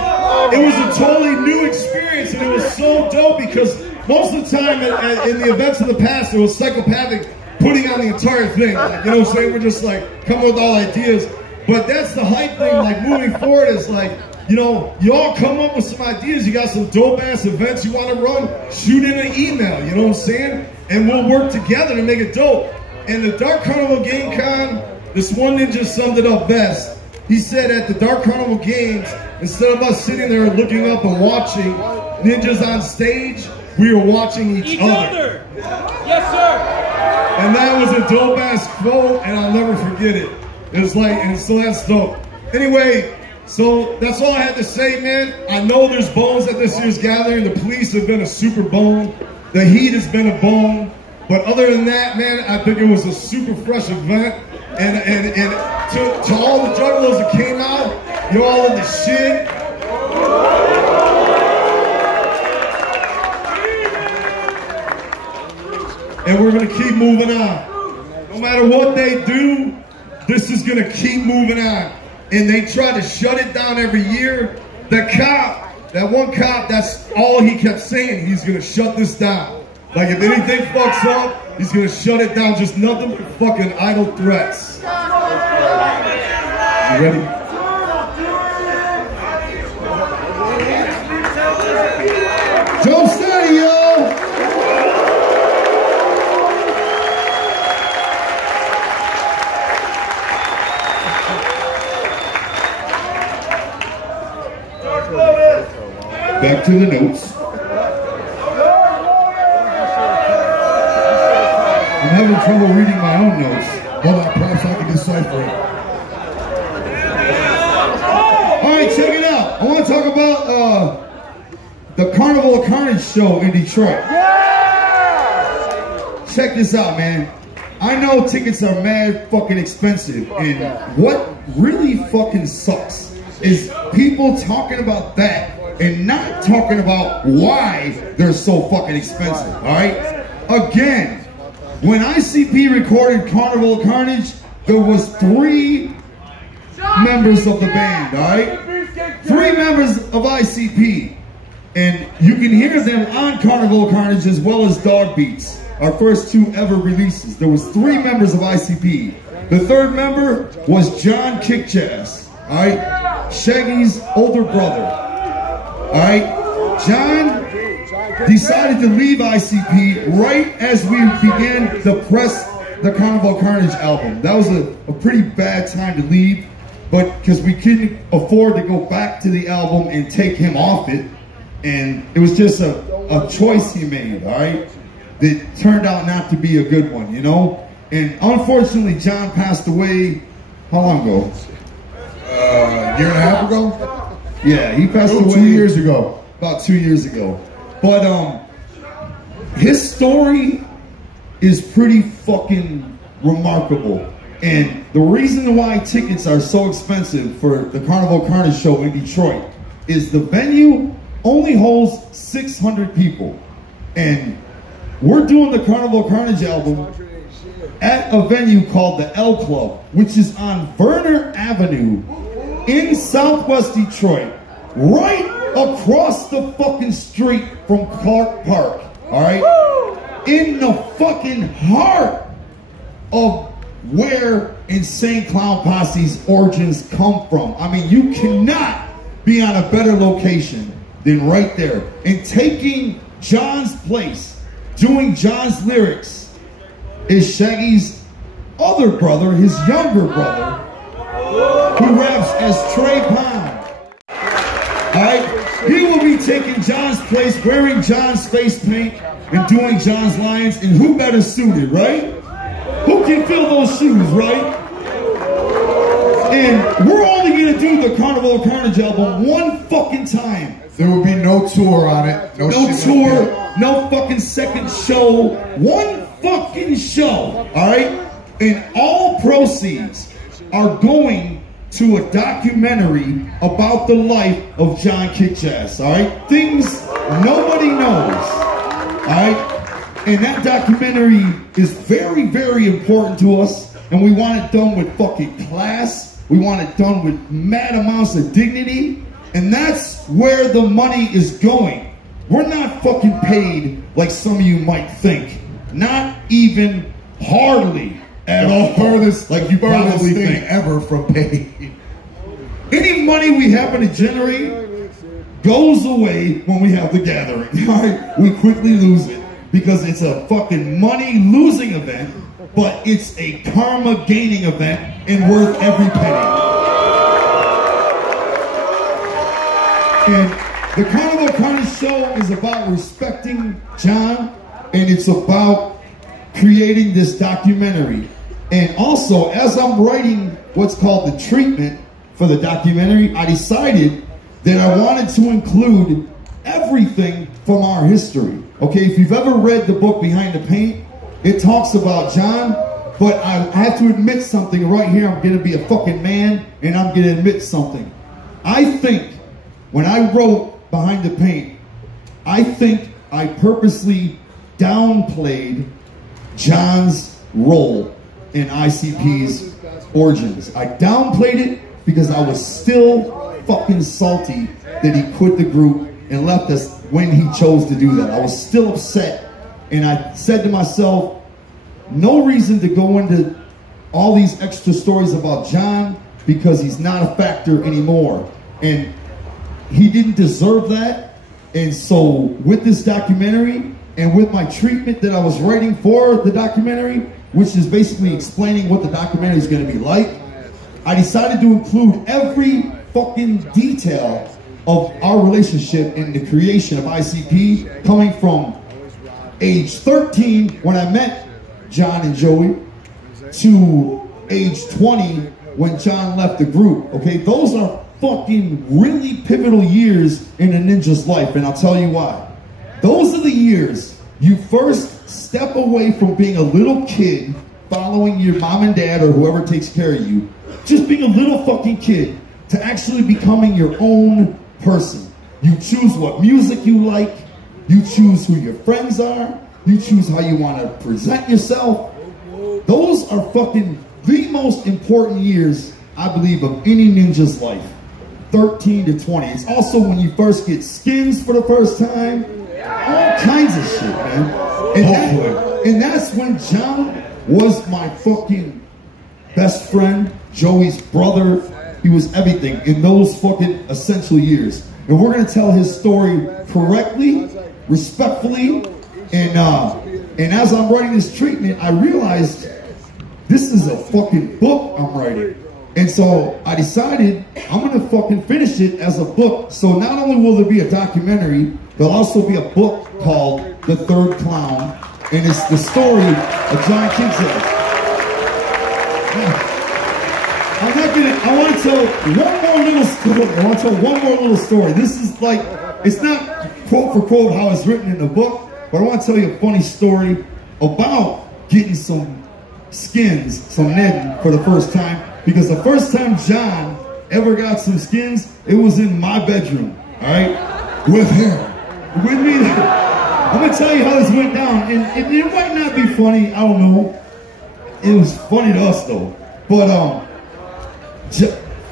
it was a totally new experience, and it was so dope because most of the time in the events of the past, it was Psychopathic putting on the entire thing. Like, you know what I'm saying? We're just like coming with all ideas. But that's the hype thing, like moving forward is like, you know, you all come up with some ideas. You got some dope ass events you want to run, shoot in an email, you know what I'm saying? And we'll work together to make it dope. And the Dark Carnival Game Con, this one ninja summed it up best. He said at the Dark Carnival Games, instead of us sitting there looking up and watching ninjas on stage, we were watching each other. Yes, sir. And that was a dope ass quote, and I'll never forget it. It was like, and so that's dope. Anyway, so that's all I had to say, man. I know there's bones at this year's gathering. The police have been a super bone. The heat has been a bone. But other than that, man, I think it was a super fresh event. And to all the juggalos that came out, you're all in the shit. And we're gonna keep moving on. No matter what they do, this is gonna keep moving on. And they try to shut it down every year. The cop, that one cop, that's all he kept saying. He's gonna shut this down. Like if anything fucks up, he's gonna shut it down. Just nothing but fucking idle threats. You ready? Jump steady, yo! Back to the notes. I'm having trouble reading my own notes. Hold on, perhaps I can decipher it. Alright, check it out. I want to talk about the Carnival of Carnage show in Detroit. Check this out, man. I know tickets are mad fucking expensive, and what really fucking sucks is people talking about that and not talking about why they're so fucking expensive, alright? Again, when ICP recorded Carnival of Carnage, there was 3 members of the band, alright? 3 members of ICP. And you can hear them on Carnival of Carnage as well as Dog Beats, our first 2 ever releases. There was 3 members of ICP. The 3rd member was John Kickjazz, alright? Shaggy's older brother. Alright, John decided to leave ICP right as we began to press the Carnival of Carnage album. That was a pretty bad time to leave, but because we couldn't afford to go back to the album and take him off it, and it was just a choice he made, alright, that turned out not to be a good one, you know? And unfortunately, John passed away, how long ago? A year and a half ago? Yeah, he passed away 2 years ago. About 2 years ago. But his story is pretty fucking remarkable. And the reason why tickets are so expensive for the Carnival Carnage show in Detroit is the venue only holds 600 people. And we're doing the Carnival Carnage album at a venue called the L Club, which is on Verner Avenue in Southwest Detroit, right across the fucking street from Clark Park, alright? In the fucking heart of where Insane Clown Posse's origins come from. I mean, you cannot be on a better location than right there. And taking John's place, doing John's lyrics, is Shaggy's other brother, his younger brother, who raps as Trey Pound. Alright? He will be taking John's place, wearing John's face paint, and doing John's lines, and who better suited, right? Who can fill those shoes, right? And we're only gonna do the Carnival of Carnage album one fucking time. There will be no tour on it. No tour, no fucking second show. One fucking show, alright? And all proceeds are going to a documentary about the life of John Kickjazz, alright? Things nobody knows, alright? And that documentary is very, very important to us. and we want it done with fucking class. We want it done with mad amounts of dignity, and that's where the money is going. We're not fucking paid like some of you might think. Not even hardly at all. Furthest, like you probably thing think ever from paid. Any money we happen to generate goes away when we have the gathering. All right, we quickly lose it because it's a fucking money losing event, but it's a karma gaining event and worth every penny. And the Carnival Carnage show is about respecting John, and it's about creating this documentary. And also, as I'm writing what's called the treatment for the documentary, I decided that I wanted to include everything from our history. Okay, if you've ever read the book Behind the Paint, it talks about John, but I have to admit something right here. I'm gonna be a fucking man, and I'm gonna admit something. I think when I wrote Behind the Paint, I think I purposely downplayed John's role in ICP's origins. I downplayed it because I was still fucking salty that he quit the group and left us when he chose to do that. I was still upset, and I said to myself, no reason to go into all these extra stories about John because he's not a factor anymore, and he didn't deserve that. And so with this documentary and with my treatment that I was writing for the documentary, which is basically explaining what the documentary is going to be like, I decided to include every fucking detail of our relationship in the creation of ICP, coming from age 13 when I met John and Joey to age 20 when John left the group. Okay, those are fucking really pivotal years in a ninja's life, and I'll tell you why. Those are the years you first step away from being a little kid following your mom and dad or whoever takes care of you, just being a little fucking kid, to actually becoming your own person. You choose what music you like, you choose who your friends are, you choose how you want to present yourself. Those are fucking the most important years, I believe, of any ninja's life. 13 to 20. It's also when you first get skins for the first time. All kinds of shit, man. And that's when John was my fucking best friend, Joey's brother. He was everything in those fucking essential years. And we're going to tell his story correctly, respectfully, and as I'm writing this treatment, I realized this is a fucking book I'm writing. And so I decided I'm going to fucking finish it as a book. So not only will there be a documentary, there'll also be a book called The Third Clown. And it's the story of John Kingshead. I'm not gonna, I want to tell one more little story. I want to tell one more little story. This is like, it's not quote for quote how it's written in the book, but I want to tell you a funny story about getting some skins, some Nedden for the first time. Because the first time John ever got some skins, it was in my bedroom, all right? With him. With me. I'm going to tell you how this went down. And it might not be funny, I don't know. It was funny to us, though. But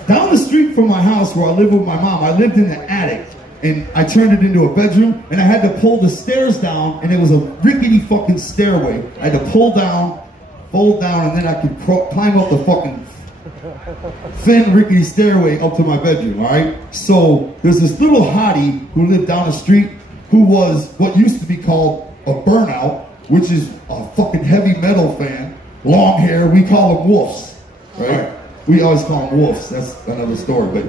down the street from my house where I lived with my mom, I lived in the attic. And I turned it into a bedroom, and I had to pull the stairs down, and it was a rickety fucking stairway. I had to pull down, fold down, and then I could climb up the fucking thin rickety stairway up to my bedroom, all right? So there's this little hottie who lived down the street who was what used to be called a burnout, which is a fucking heavy metal fan, long hair. We call them wolves, right? We always call them wolves. That's another story, but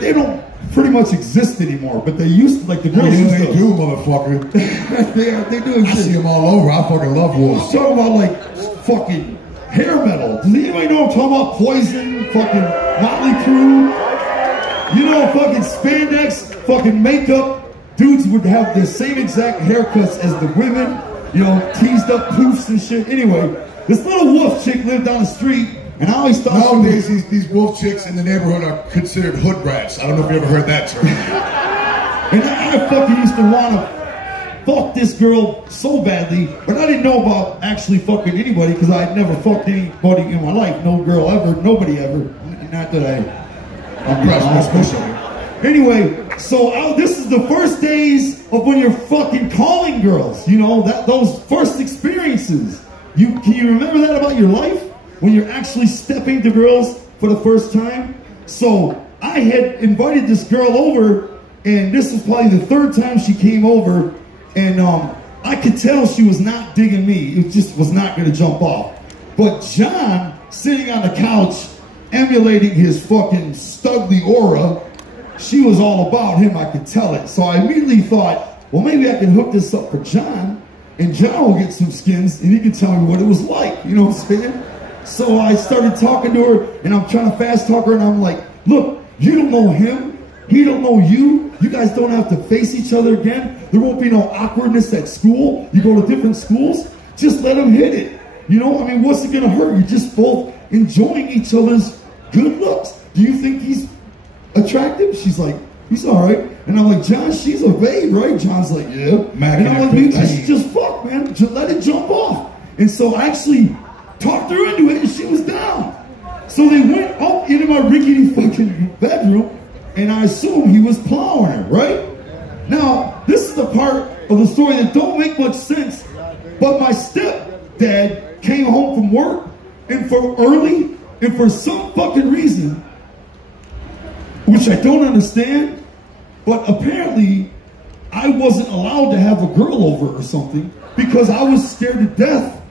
they don't pretty much exist anymore, but they used to, like the girls used to. They do, motherfucker. they do exist. I see them all over. I fucking love wolves. I'm talking about like fucking hair metal. Does anybody know what I'm talking about? Poison, fucking Motley Crue. You know, fucking spandex, fucking makeup. Dudes would have the same exact haircuts as the women. You know, teased up poofs and shit. Anyway, this little wolf chick lived down the street, and I always thought nowadays these wolf chicks in the neighborhood are considered hood rats. I don't know if you ever heard that term. And I fucking used to want to fucked this girl so badly, but I didn't know about actually fucking anybody because I had never fucked anybody in my life. No girl ever, nobody ever. Not that I'm special. Anyway, so this is the first days of when you're fucking calling girls. You know, those first experiences. Can you remember that about your life? When you're actually stepping to girls for the first time? So I had invited this girl over, and this is probably the third time she came over, and I could tell she was not digging me. It just was not going to jump off. But John, sitting on the couch, emulating his fucking Studley aura, she was all about him, I could tell it. So I immediately thought, well, maybe I can hook this up for John, and John will get some skins, and he can tell me what it was like, you know what I'm saying? So I started talking to her, and I'm trying to fast talk her, and I'm like, look, you don't know him, he don't know you, you guys don't have to face each other again, there won't be no awkwardness at school, you go to different schools, just let him hit it. You know, I mean, what's it gonna hurt? You're just both enjoying each other's good looks. Do you think he's attractive? She's like, he's all right. And I'm like, John, she's a babe, right? John's like, yeah. And I'm like, you guys should just fuck, man. Just let it jump off. And so I actually talked her into it, and she was down. So they went up into my rickety fucking bedroom, and I assume he was plowing her, right? Now, this is the part of the story that don't make much sense, but my stepdad came home from work, and for some fucking reason, which I don't understand, but apparently I wasn't allowed to have a girl over or something because I was scared to death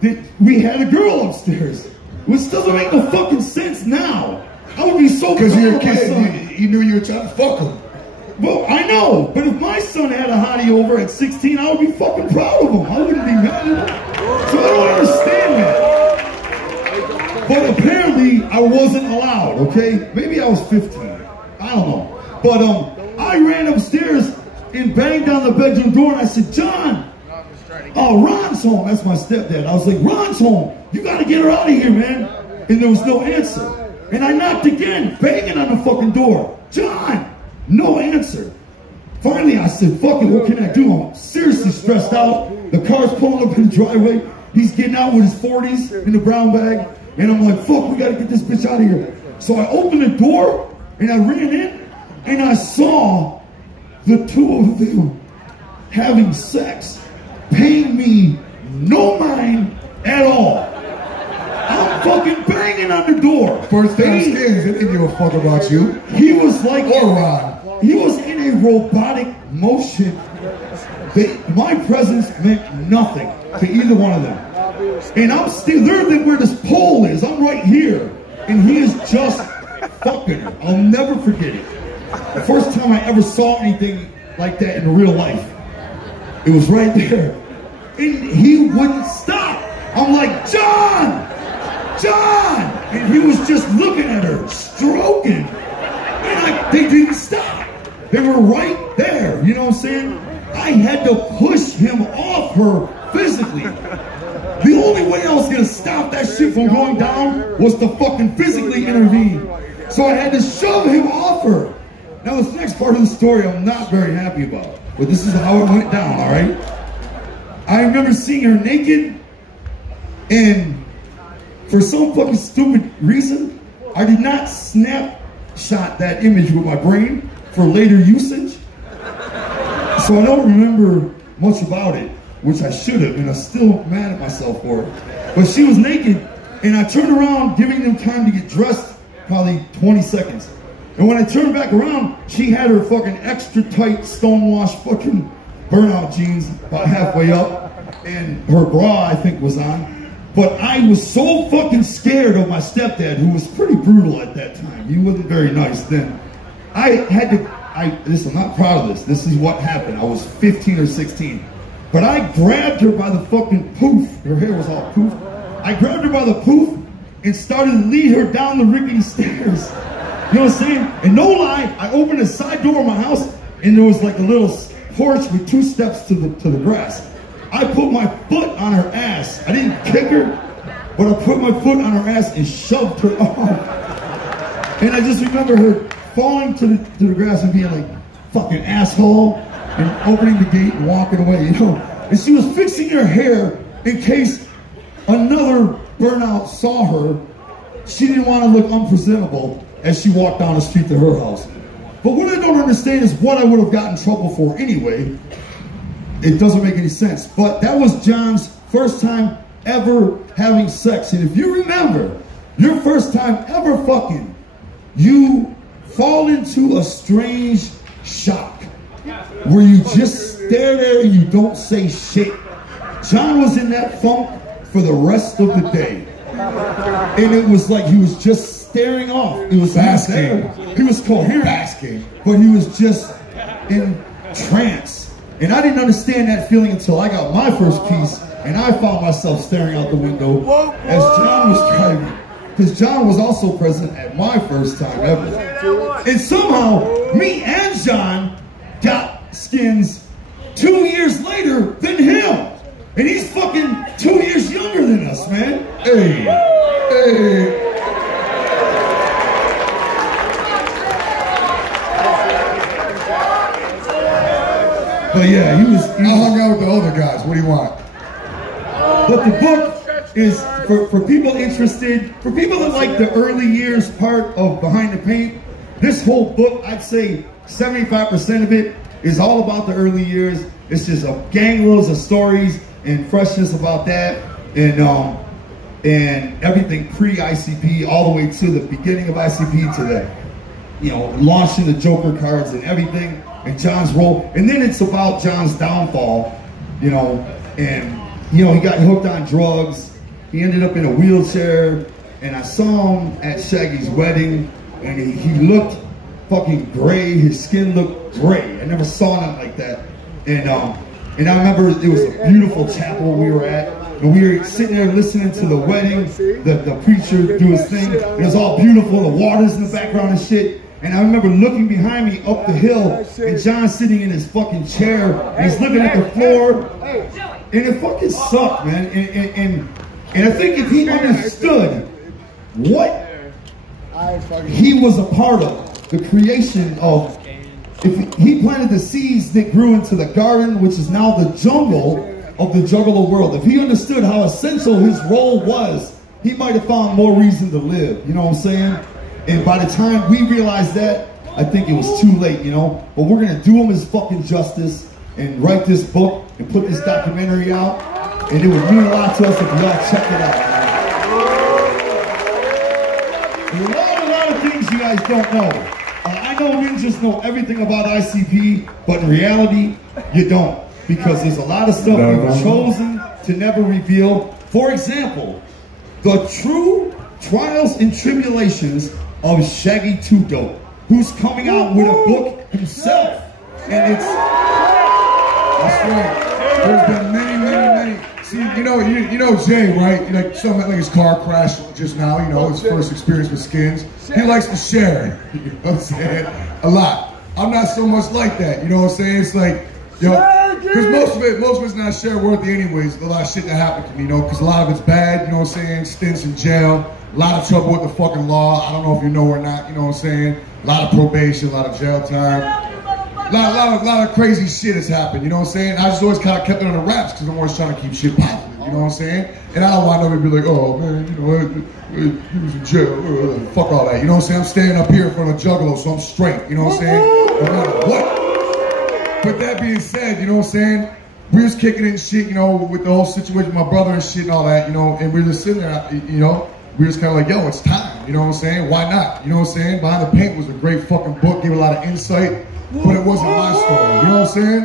that we had a girl upstairs, which doesn't make no fucking sense now. I would be so because you're a kid, you knew you were trying to fuck him. Well, I know, but if my son had a hottie over at 16, I would be fucking proud of him. I wouldn't be mad at him. So I don't understand that. But apparently, I wasn't allowed, okay? Maybe I was 15. I don't know. But I ran upstairs and banged on the bedroom door, and I said, John, oh, Ron's home. That's my stepdad. I was like, Ron's home. You got to get her out of here, man. And there was no answer. And I knocked again, banging on the fucking door. John, no answer. Finally, I said, fuck it, what can I do? I'm seriously stressed out. The car's pulling up in the driveway. He's getting out with his 40s in the brown bag. And I'm like, fuck, we got to get this bitch out of here. So I opened the door, and I ran in, and I saw the two of them having sex, paying me no mind at all. I'm fucking banging on the door. First time skins, they didn't give a fuck about you. He was like, or Ron. He was in a robotic motion. My presence meant nothing to either one of them. And I'm still, they're where this pole is. I'm right here. And he is just fucking her. I'll never forget it. The first time I ever saw anything like that in real life. It was right there. And he wouldn't stop. I'm like, John! John! And he was just looking at her, stroking. And they didn't stop. They were right there, you know what I'm saying? I had to push him off her physically. The only way I was gonna stop that shit from going down was to fucking physically intervene. So I had to shove him off her. Now this next part of the story I'm not very happy about, but this is how it went down, all right? I remember seeing her naked, and for some fucking stupid reason, I did not snapshot that image with my brain for later usage. So I don't remember much about it, which I should have, and I'm still mad at myself for it. But she was naked, and I turned around, giving them time to get dressed, probably 20 seconds. And when I turned back around, she had her fucking extra tight, stonewashed fucking burnout jeans about halfway up, and her bra, I think, was on. But I was so fucking scared of my stepdad, who was pretty brutal at that time. He wasn't very nice then. I had to, I'm not proud of this. This is what happened. I was 15 or 16. But I grabbed her by the fucking poof. Her hair was all poof. I grabbed her by the poof and started to lead her down the rickety stairs. You know what I'm saying? And no lie, I opened the side door of my house, and there was like a little porch with 2 steps to the grass. I put my foot on her ass. I didn't kick her, but I put my foot on her ass and shoved her off. And I just remember her falling to the grass and being like, fucking asshole. and opening the gate and walking away, you know. And she was fixing her hair in case another burnout saw her. She didn't want to look unpresentable as she walked down the street to her house. But what I don't understand is what I would have gotten in trouble for anyway. It doesn't make any sense. But that was John's first time ever having sex. And if you remember, your first time ever fucking, you fall into a strange shock where you just stare there and you don't say shit. John was in that funk for the rest of the day. And it was like he was just staring off. It was basking. He was coherent, basking, but he was just in trance. And I didn't understand that feeling until I got my first piece, and I found myself staring out the window as John was driving. Because John was also present at my first time ever. And somehow, me and John got skins 2 years later than him. And he's fucking 2 years younger than us, man. Hey. Hey. But yeah, he hung out with the older guys. What do you want? But the book is for people interested, for people that like the early years part of Behind the Paint. This whole book, I'd say 75% of it is all about the early years. It's just a gangloads of stories and freshness about that, and everything pre-ICP all the way to the beginning of ICP to the, you know, launching the Joker cards and everything, and John's role. And then it's about John's downfall, you know, and, you know, he got hooked on drugs. He ended up in a wheelchair, and I saw him at Shaggy's wedding, and he looked fucking gray. His skin looked gray. I never saw nothing like that. And I remember it was a beautiful chapel we were at, and we were sitting there listening to the wedding, the preacher do his thing. It was all beautiful, the water's in the background and shit. And I remember looking behind me up the hill, and John sitting in his fucking chair, and he's looking at the floor, and it fucking sucked, man. And I think if he understood what he was a part of, the creation of, if he planted the seeds that grew into the garden, which is now the jungle of the Juggalo world, if he understood how essential his role was, he might have found more reason to live, you know what I'm saying? And by the time we realized that, I think it was too late, you know? But we're gonna do him his fucking justice and write this book and put this documentary out, and it would mean a lot to us if y'all check it out, man. And a lot of things you guys don't know. I know ninjas know everything about ICP, but in reality, you don't. Because there's a lot of stuff we've chosen to never reveal. For example, the true trials and tribulations of Shaggy 2 Dope, who's coming out with a book himself. And it's... That's right. There's been many. See, you know Jay, right? Like something like his car crashed just now, you know, his first experience with skins. He likes to share, you know what I'm saying? A lot. I'm not so much like that, you know what I'm saying? It's like, yo, because most of it's not share worthy anyways. A lot of shit that happened to me, you know, because a lot of it's bad, you know what I'm saying? Stints in jail, a lot of trouble with the fucking law. I don't know if you know or not, you know what I'm saying? A lot of probation, a lot of jail time. A lot of crazy shit has happened, you know what I'm saying? I just always kind of kept it on the wraps because I'm always trying to keep shit positive, you know what I'm saying? And I don't want nobody to be like, oh man, you know, he was in jail, fuck all that, you know what I'm saying? I'm standing up here in front of Juggalo, so I'm straight, you know what I'm saying? No matter what. But that being said, you know what I'm saying? We was kicking in shit, you know, with the whole situation with my brother and shit and all that, you know, and we were just sitting there, you know, we were just kind of like, yo, it's time, you know what I'm saying? Why not? You know what I'm saying? Behind the Paint was a great fucking book, gave a lot of insight. But it wasn't my story, you know what I'm saying?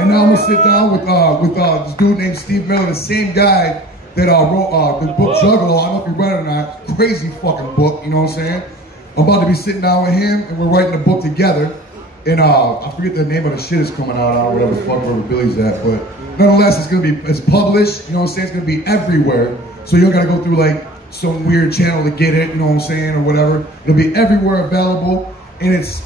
And now I'm gonna sit down with this dude named Steve Miller, the same guy that wrote the book Juggalo. I don't know if you read it or not. Crazy fucking book, you know what I'm saying? I'm about to be sitting down with him, and we're writing a book together. And I forget the name of the shit is coming out, or whatever the fuck wherever Billy's at. But nonetheless, it's published, you know what I'm saying? It's gonna be everywhere. So you don't gotta go through like some weird channel to get it, you know what I'm saying, or whatever. It'll be everywhere available, and it's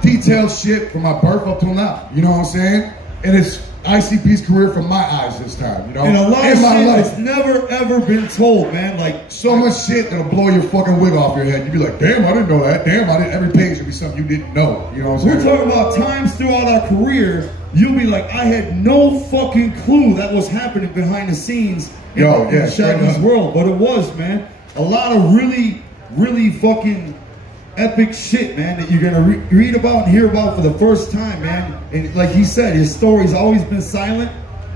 detailed shit from my birth up till now, you know what I'm saying? And it's ICP's career from my eyes this time, you know? And a lot of shit that's never ever been told, man. Like, so much shit that'll blow your fucking wig off your head. You'd be like, damn, I didn't know that. Damn, I didn't. Every page would be something you didn't know, you know what I'm saying? We're talking about times throughout our career you'll be like, I had no fucking clue that was happening behind the scenes in Shaggy's world. But it was, man. A lot of really, really fucking epic shit, man, that you're gonna read about and hear about for the first time, man. And like he said, his story's always been silent.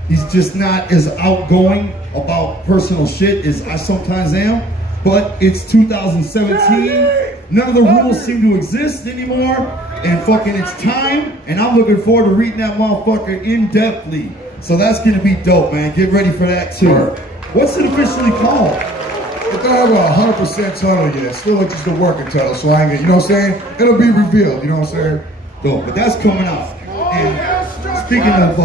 He's just not as outgoing about personal shit as I sometimes am. But it's 2017. None of the rules seem to exist anymore. And fucking it's time. And I'm looking forward to reading that motherfucker in-depthly. So that's gonna be dope, man. Get ready for that too. What's it officially called? It don't have a 100% title yet. It's still just a working title, so I ain't get, you know what I'm saying? It'll be revealed, you know what I'm saying? Dope, but that's coming out. And speaking of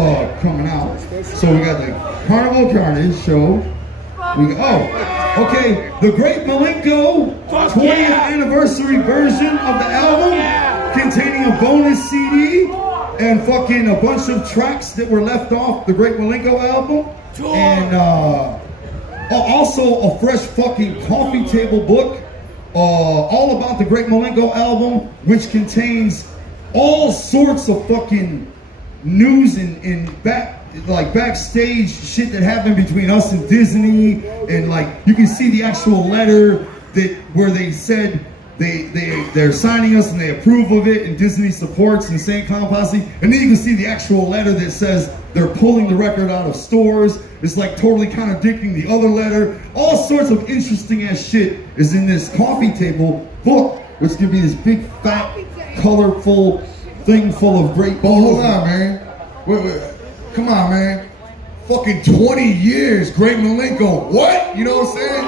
coming out, so we got the Carnival Carnage show. Okay, the Great Malenko 20th anniversary version of the album, containing a bonus CD and fucking a bunch of tracks that were left off the Great Malenko album. And also a fresh fucking coffee table book, all about the Great Malenko album, which contains all sorts of fucking news and backstage shit that happened between us and Disney, and like you can see the actual letter where they said they're signing us and they approve of it, and Disney supports Insane Clown Posse, and then you can see the actual letter that says they're pulling the record out of stores. It's like totally contradicting the other letter. All sorts of interesting ass shit is in this coffee table book, which could be this big fat colorful thing full of great balls. Hold on, man. Wait. Come on, man. Fucking 20 years, Great Malenko. What? You know what I'm saying?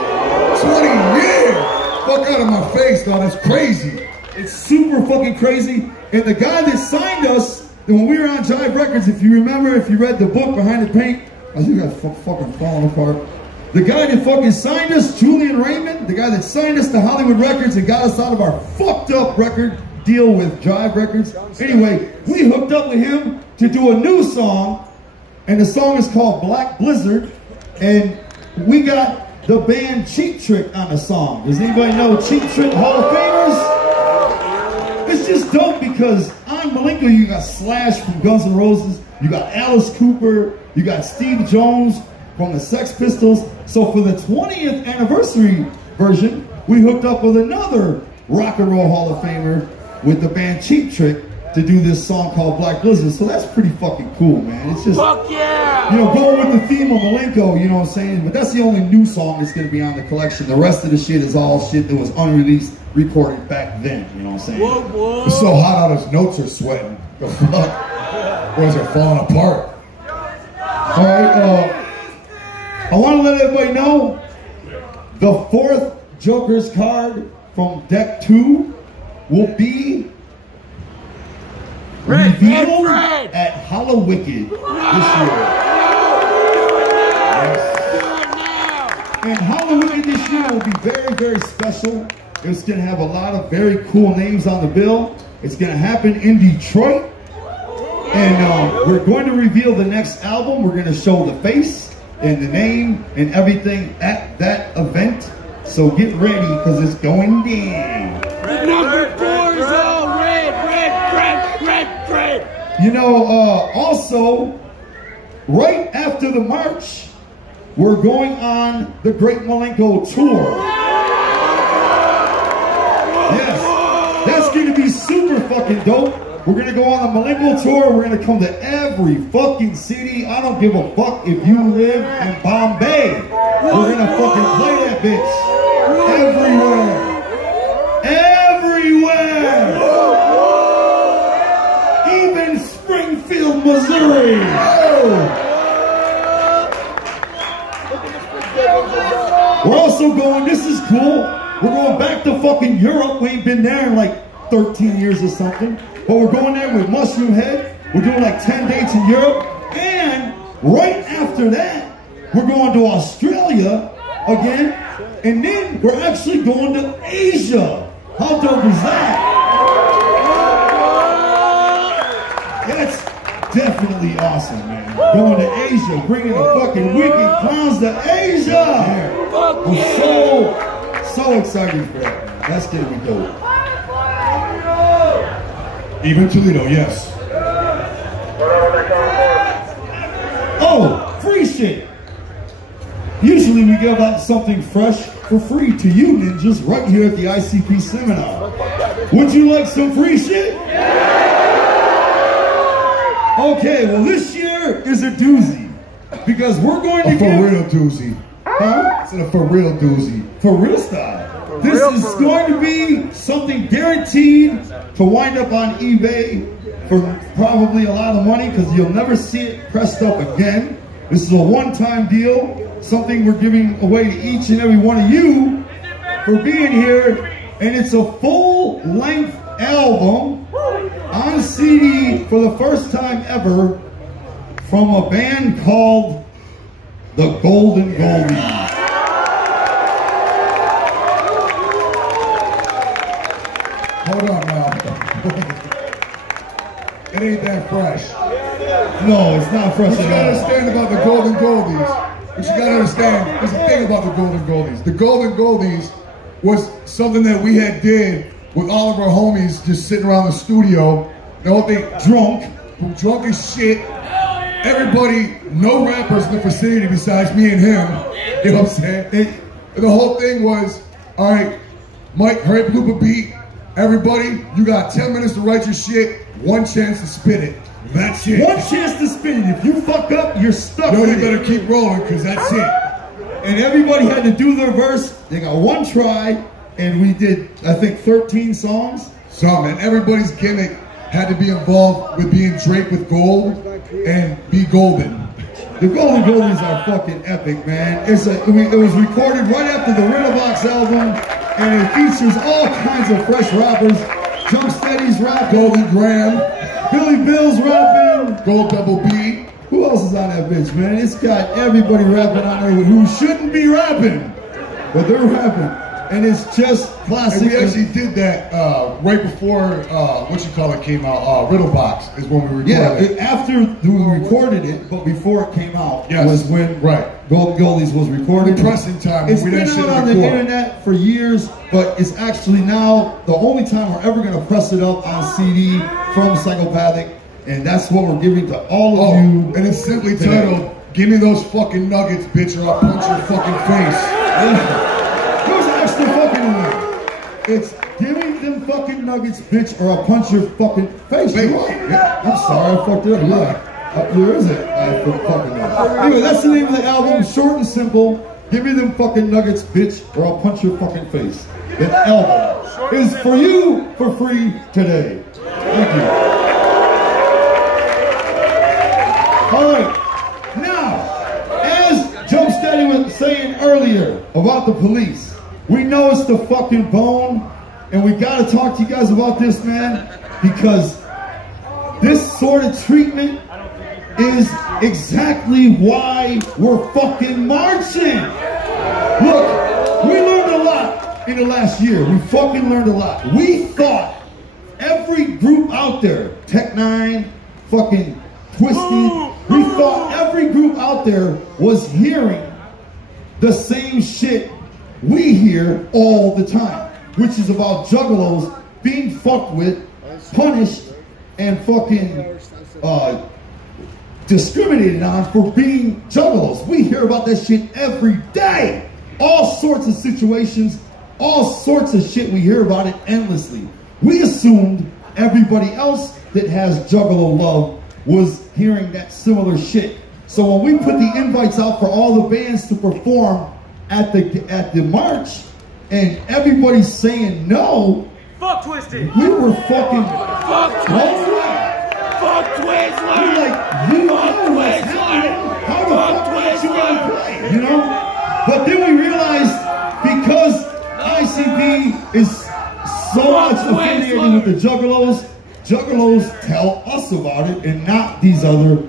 20 years. Fuck out of my face, dog. That's crazy. It's super fucking crazy. And the guy that signed us when we were on Jive Records, if you remember, if you read the book Behind the Paint, I think that's fucking falling apart. The guy that fucking signed us, Julian Raymond, the guy that signed us to Hollywood Records and got us out of our fucked up record deal with Jive Records. Anyway, we hooked up with him to do a new song, and the song is called Black Blizzard, and we got the band Cheap Trick on the song. Does anybody know Cheap Trick Hall of Famers? It's just dope because on Malenko you got Slash from Guns N' Roses, you got Alice Cooper, you got Steve Jones from the Sex Pistols. So for the 20th anniversary version, we hooked up with another Rock and Roll Hall of Famer with the band Cheap Trick to do this song called Black Blizzard. So that's pretty fucking cool, man. It's just, fuck yeah! You know, going with the theme of Malenko, you know what I'm saying? But that's the only new song that's going to be on the collection. The rest of the shit is all shit that was unreleased, recorded back then, you know what I'm saying? Whoa, whoa. It's so hot out, his notes are sweating. The fuck? Or is it falling apart? All right, I want to let everybody know the 4th Joker's card from deck 2 will be revealed at Hallowicked this year. Yes. And Hallowicked this year will be very, very special. It's going to have a lot of very cool names on the bill. It's going to happen in Detroit. And we're going to reveal the next album. We're going to show the face and the name and everything at that event. So get ready because it's going down. The number 4 is all red. You know, also, right after the march, we're going on the Great Malenko tour. Yes, that's going to be super fucking dope. We're going to go on the Malenko tour. We're going to come to every fucking city. I don't give a fuck if you live in Bombay. We're going to fucking play that bitch. Everywhere. Everywhere. Even Springfield, Missouri. We're also going, this is cool, we're going back to fucking Europe. We ain't been there in like 13 years or something. But we're going there with Mushroom Head. We're doing like 10 dates in Europe. And right after that, we're going to Australia again. And then we're actually going to Asia. How dope is that? That's definitely awesome, man. Going to Asia, bringing the fucking wicked clowns to Asia. I'm so excited for that, man. That's gonna be dope. Even Toledo, yes. shit. Usually we give out something fresh for free to you ninjas right here at the ICP seminar. Would you like some free shit? Okay, well this year is a doozy because we're going to for real doozy. Huh? It's a for real doozy. For real style. This is going to be something guaranteed to wind up on eBay for probably a lot of money because you'll never see it pressed up again. This is a one-time deal, something we're giving away to each and every one of you for being here, and it's a full-length album on CD for the first time ever from a band called The Golden Goldies. Hold on now. It ain't that fresh. No, it's not fresh What you at gotta all. understand about the Golden Goldies, what you gotta understand, there's a thing about the Golden Goldies. The Golden Goldies was something that we had did with all of our homies just sitting around the studio. The whole thing, drunk as shit. Everybody, no rappers in the vicinity besides me and him. You know what I'm saying? The whole thing was, all right, Mike, hurry up, loop a beat. Everybody, you got 10 minutes to write your shit, one chance to spit it. That's it. One chance to spin it. If you fuck up, you're stuck. Yo, you with it. better keep rolling, because that's it. And everybody had to do their verse. They got one try, and we did, I think, 13 songs. So, man, everybody's gimmick had to be involved with being draped with gold and be golden. The Golden Goldies are fucking epic, man. It was recorded right after the Riddlebox album, and it features all kinds of fresh rappers. Jump Steady's rapping. Golden Graham. Billy Bill's rapping. Gold Double B. Who else is on that bitch, man? It's got everybody rapping on there who shouldn't be rapping, but they're rapping. And it's just classic. And we actually did that right before, what you call it, came out. Riddlebox is when we recorded it. After we recorded it, but before it came out, was when Golden Goldies was recorded. The pressing time. It's been out on the internet for years, but it's actually now the only time we're ever going to press it up on CD from Psychopathic, and that's what we're giving to all of you. And it's simply titled, "Give me those fucking nuggets, bitch, or I'll punch your fucking face." Who's extra fucking one? It's give me them fucking nuggets, bitch, or I'll punch your fucking face. Yeah. I'm sorry, I fucked it up. Yeah. Where is it? I fucking know. Anyway, that's the name of the album. Short and simple. Give me them fucking nuggets, bitch, or I'll punch your fucking face. The album is for you for free today. Thank you. All right. Now, as Jump Steady was saying earlier about the police, we know it's the fucking bone, and we gotta talk to you guys about this, man, because this sort of treatment is exactly why we're fucking marching. Look, we learned a lot in the last year. We fucking learned a lot. We thought every group out there, Tech Nine, fucking Twisted, we thought every group out there was hearing the same shit we hear all the time, which is about juggalos being fucked with, punished, and fucking discriminated on for being juggalos. We hear about that shit every day. All sorts of situations, all sorts of shit, we hear about it endlessly. We assumed everybody else that has juggalo love was hearing that similar shit. So when we put the invites out for all the bands to perform at the march, and everybody's saying no, fuck Twisted. we were fucking Fuck Twisted. Fuck Twizzler. We're like, you know what's happening. How the fuck are you gonna play? You know? But then we realized because ICP is so much affiliated with the Juggalos, Juggalos tell us about it and not these other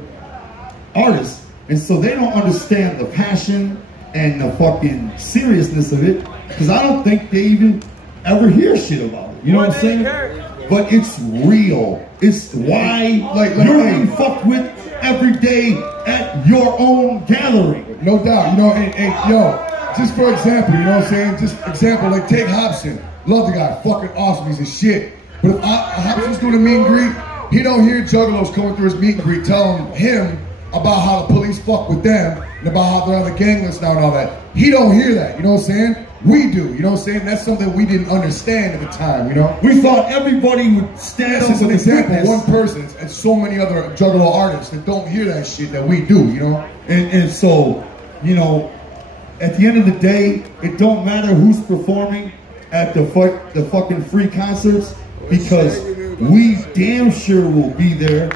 artists. And so they don't understand the passion and the fucking seriousness of it, because I don't think they even ever hear shit about it. You know what I'm saying? But it's real. It's why you're being fucked with every day at your own gathering. No doubt. You know, and yo, just for example, you know what I'm saying? Just example, like take Hobson. Love the guy. Fucking awesome. He's a shit. But if Hobson's doing a meet and greet, he don't hear juggalos coming through his meet and greet telling him about how the police fuck with them and about how they're on the gang list now and all that. He don't hear that, you know what I'm saying? We do, you know what I'm saying? That's something we didn't understand at the time, you know? We thought everybody would stand up That's just with an example, witness. one person, and so many other Juggalo artists that don't hear that shit that we do, you know? And so, you know, at the end of the day, it don't matter who's performing at the fucking free concerts, because we damn sure will be there,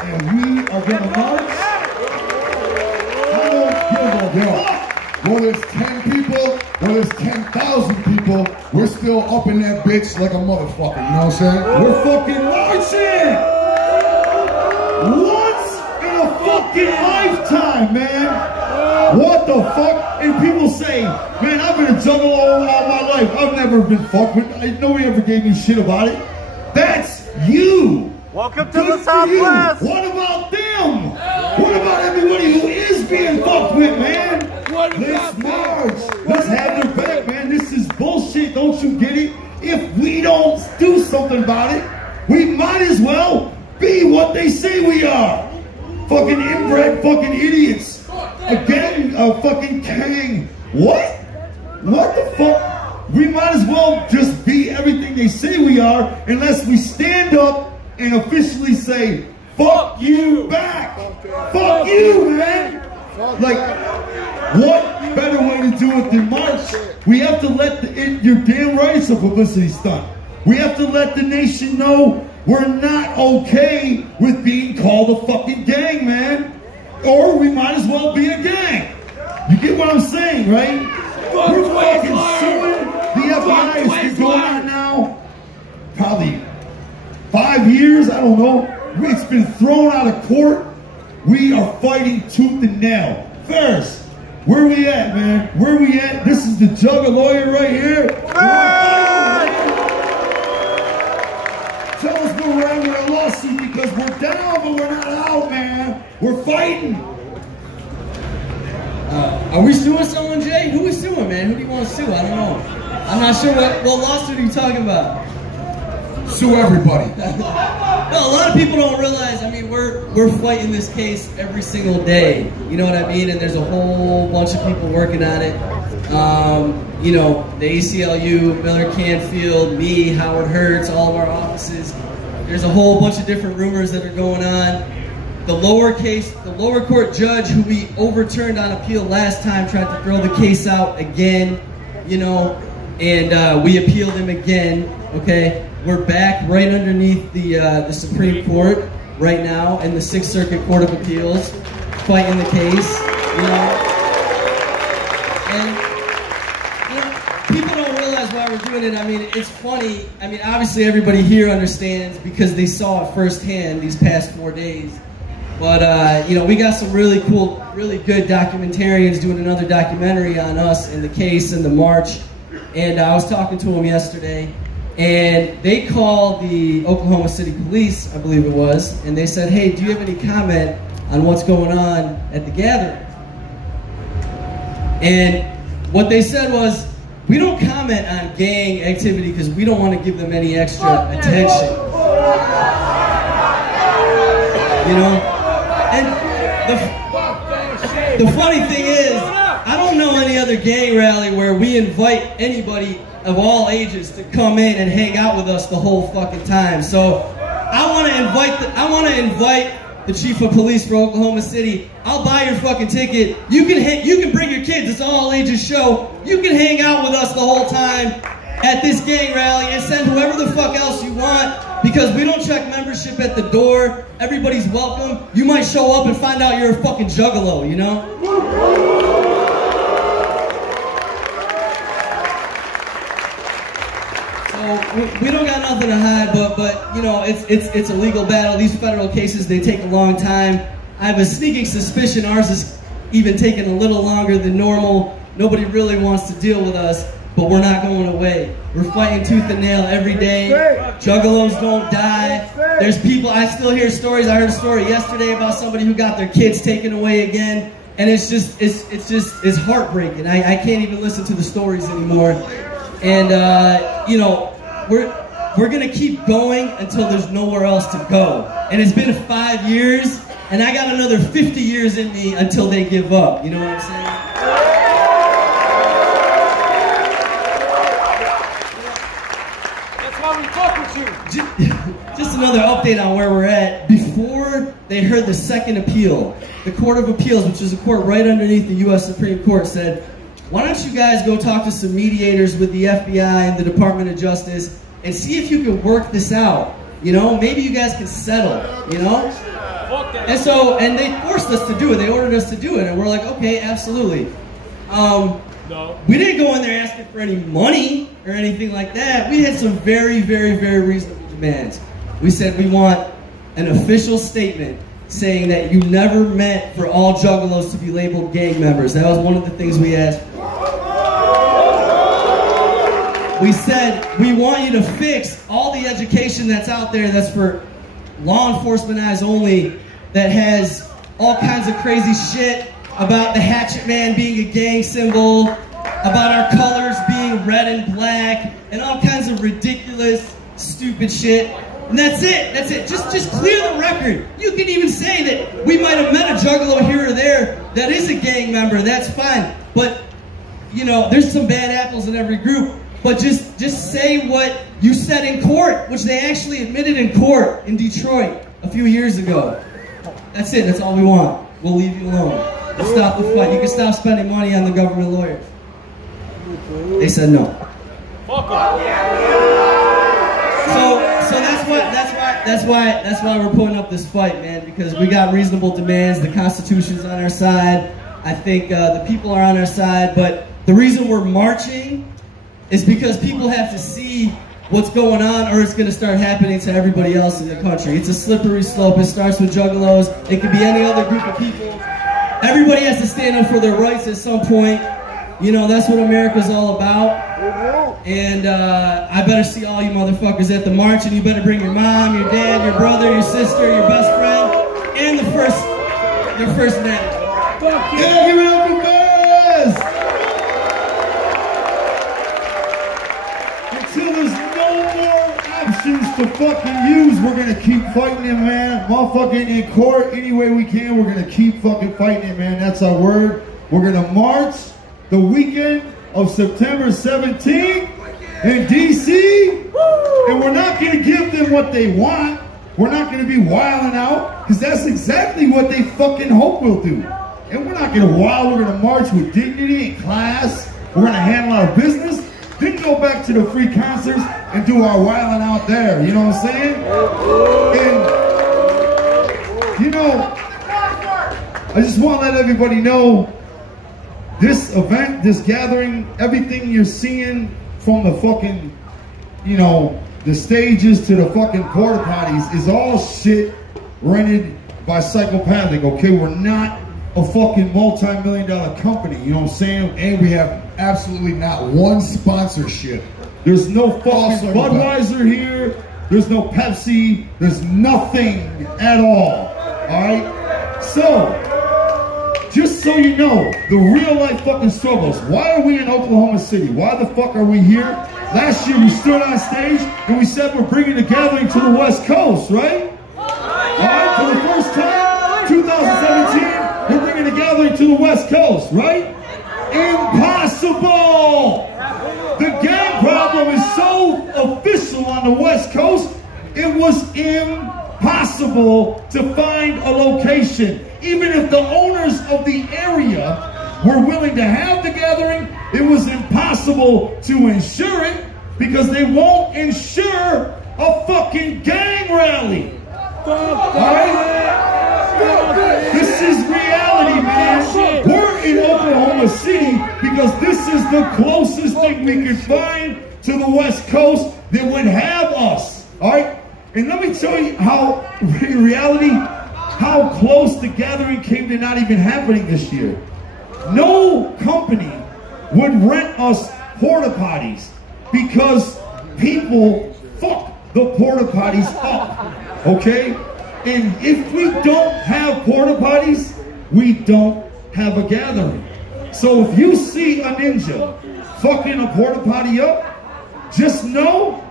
and we are gonna march. I don't give a fuck. Whether it's 10 people, whether it's 10,000 people, we're still up in that bitch like a motherfucker, you know what I'm saying? We're fucking marching! Once in a fucking lifetime, man! What the fuck? And people say, man, I've been a juggalo all my life. I've never been fucked with. Nobody ever gave me shit about it. That's you! Welcome to Good the for Southwest. you. What about them? What about everybody who is being fucked with, man? Let's march. Let's have their back, man. This is bullshit. Don't you get it? If we don't do something about it, we might as well be what they say we are. Fucking inbred fucking idiots. Again, a fucking gang. What? What the fuck? We might as well just be everything they say we are, unless we stand up and officially say, fuck you back. Fuck you, man. Like, what better way to do it than march? We have to let you're damn right it's a publicity stunt. We have to let the nation know we're not okay with being called a fucking gang, man. Or we might as well be a gang. You get what I'm saying, right? We're fucking suing. The FBI has been going on now probably 5 years, I don't know. It's been thrown out of court. We are fighting tooth and nail. Ferris, where we at, man? Where we at? This is the Jugga lawyer right here. Tell us where we're at with our lawsuit, because we're down, but we're not out, man. We're fighting. Are we suing someone, Jay? Who is suing, man? Who do you want to sue? I don't know. I'm not sure what lawsuit are you talking about? Sue everybody. Well, a lot of people don't realize, I mean, we're fighting this case every single day. You know what I mean? And there's a whole bunch of people working on it. You know, the ACLU, Miller Canfield, me, Howard Hertz, all of our offices. There's a whole bunch of different rumors that are going on. The lower court judge who we overturned on appeal last time tried to throw the case out again, you know, and we appealed him again, okay? We're back right underneath the Supreme Court right now in the 6th Circuit Court of Appeals, fighting the case, you know. And, you know, people don't realize why we're doing it. I mean, it's funny. I mean, obviously everybody here understands because they saw it firsthand these past 4 days. But, you know, we got some really cool, really good documentarians doing another documentary on us and the case and the march. And I was talking to them yesterday, and they called the Oklahoma City Police, I believe it was, and they said, hey, do you have any comment on what's going on at the gathering? And what they said was, we don't comment on gang activity because we don't want to give them any extra attention. You know? And the funny thing is, I don't know any other gang rally where we invite anybody of all ages to come in and hang out with us the whole fucking time. So I want to invite the chief of police for Oklahoma City. I'll buy your fucking ticket. You can bring your kids. It's an all ages show. You can hang out with us the whole time at this gang rally and send whoever the fuck else you want, because we don't check membership at the door. Everybody's welcome. You might show up and find out you're a fucking juggalo, you know? So we don't got nothing to hide, but you know, it's a legal battle. These federal cases, they take a long time. I have a sneaking suspicion ours is even taking a little longer than normal. Nobody really wants to deal with us, but we're not going away. We're fighting tooth and nail every day. Juggalos don't die. There's people, I still hear stories. I heard a story yesterday about somebody who got their kids taken away again. And it's heartbreaking. I can't even listen to the stories anymore. And, you know, we're gonna keep going until there's nowhere else to go. And it's been 5 years, And I got another 50 years in me until they give up. You know what I'm saying? That's why we fuck with you. Just another update on where we're at. Before they heard the second appeal, the Court of Appeals, which is a court right underneath the U.S. Supreme Court, said, why don't you guys go talk to some mediators with the FBI and the Department of Justice and see if you can work this out. You know, maybe you guys can settle, you know? And they forced us to do it. They ordered us to do it. And we're like, okay, absolutely. We didn't go in there asking for any money or anything like that. We had some very, very, very reasonable demands. We said we want an official statement saying that you never meant for all juggalos to be labeled gang members. That was one of the things we asked. We said, we want you to fix all the education that's out there that's for law enforcement eyes only, that has all kinds of crazy shit about the Hatchet Man being a gang symbol, about our colors being red and black, and all kinds of ridiculous, stupid shit. And that's it. That's it. Just clear the record. You can even say that we might have met a juggalo here or there that is a gang member. That's fine. But, you know, there's some bad apples in every group. But just say what you said in court, which they actually admitted in court in Detroit a few years ago. That's it. That's all we want. We'll leave you alone. We'll stop the fight. You can stop spending money on the government lawyers. They said no. Fuck off. So that's why we're putting up this fight, man, because we got reasonable demands. The Constitution's on our side. I think the people are on our side. But the reason we're marching is because people have to see what's going on, or it's going to start happening to everybody else in the country. It's a slippery slope. It starts with juggalos. It could be any other group of people. Everybody has to stand up for their rights at some point. You know, that's what America's all about. And I better see all you motherfuckers at the march, and you better bring your mom, your dad, your brother, your sister, your best friend, and your first manager. Yeah, give it up for Bears! Until there's no more options to fucking use, we're gonna keep fighting it, man. Motherfucking in court, any way we can, we're gonna keep fucking fighting it, man. That's our word. We're gonna march the weekend of September 17th in DC, and we're not gonna give them what they want. We're not gonna be wilding out, because that's exactly what they fucking hope we'll do. And we're not gonna wild, we're gonna march with dignity and class. We're gonna handle our business, then go back to the free concerts and do our wilding out there, you know what I'm saying? And, you know, I just wanna let everybody know, this event, this gathering, everything you're seeing from the fucking, you know, the stages to the fucking porta potties is all shit rented by Psychopathic, okay? We're not a fucking multi-million-dollar company, you know what I'm saying? And we have absolutely not one sponsorship. There's no fucking Budweiser here. There's no Pepsi. There's nothing at all right? So, just so you know, the real life fucking struggles. Why are we in Oklahoma City? Why the fuck are we here? Last year we stood on stage and we said we're bringing the gathering to the West Coast, right? Alright, for the first time, 2017, we're bringing the gathering to the West Coast, right? Impossible! The gang problem is so official on the West Coast, it was impossible to find a location. Even if the owners of the area were willing to have the gathering, it was impossible to insure it because they won't insure a fucking gang rally. Alright? This is reality, man. We're in Oklahoma City because this is the closest thing we can find to the West Coast that would have us. Alright? And let me tell you how, in reality, how close the gathering came to not even happening this year. No company would rent us porta potties because people fuck the porta potties up, okay? And if we don't have porta potties, we don't have a gathering. So if you see a ninja fucking a porta potty up, just know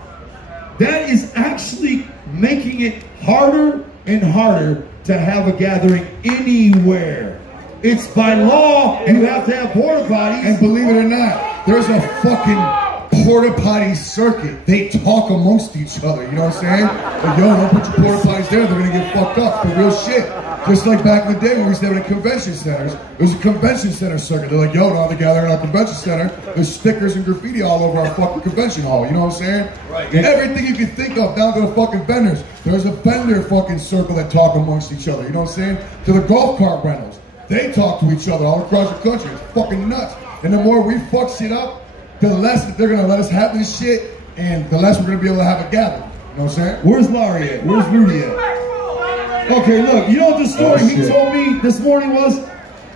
that is actually making it harder and harder to have a gathering anywhere. It's by law, you have to have porta potties. And believe it or not, there's a fucking porta potty circuit. They talk amongst each other, you know what I'm saying? Like, yo, don't put your porta potties there, they're gonna get fucked up for real shit. Just like back in the day when we used to have it at convention centers. There's a convention center circuit. They're like, yo, now they're gathering at our convention center. There's stickers and graffiti all over our fucking convention hall, you know what I'm saying? Right. Everything you can think of, down to the fucking vendors. There's a vendor fucking circle that talk amongst each other, you know what I'm saying? To the golf cart rentals. They talk to each other all across the country. It's fucking nuts. And the more we fuck shit up, the less that they're gonna let us have this shit, and the less we're gonna be able to have a gathering. You know what I'm saying? Where's Larry at? Where's Rudy at? Okay, look, you know what the story he told me this morning was?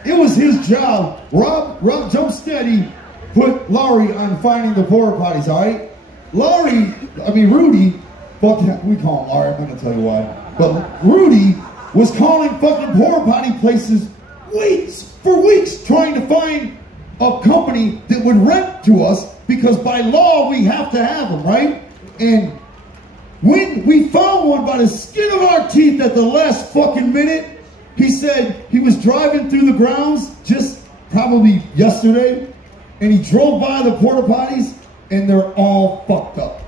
It was his job. Rob Jumpsteady put Larry on finding the porta potties, all right? Rudy, fuck, we call him Larry, I'm not gonna tell you why. But Rudy was calling fucking porta potty places for weeks, trying to find a company that would rent to us, because by law we have to have them, right? And when we found one by the skin of our teeth at the last fucking minute, he said he was driving through the grounds just probably yesterday, and he drove by the porta potties, and they're all fucked up.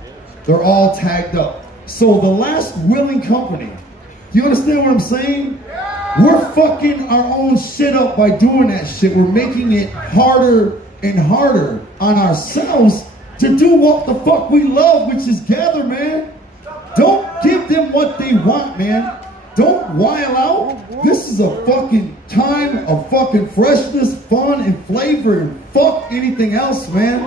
They're all tagged up. So the last willing company, do you understand what I'm saying? We're fucking our own shit up by doing that shit. We're making it harder and harder on ourselves to do what the fuck we love, which is gather, man. Don't give them what they want, man. Don't while out. This is a fucking time of fucking freshness, fun, and flavor, and fuck anything else, man.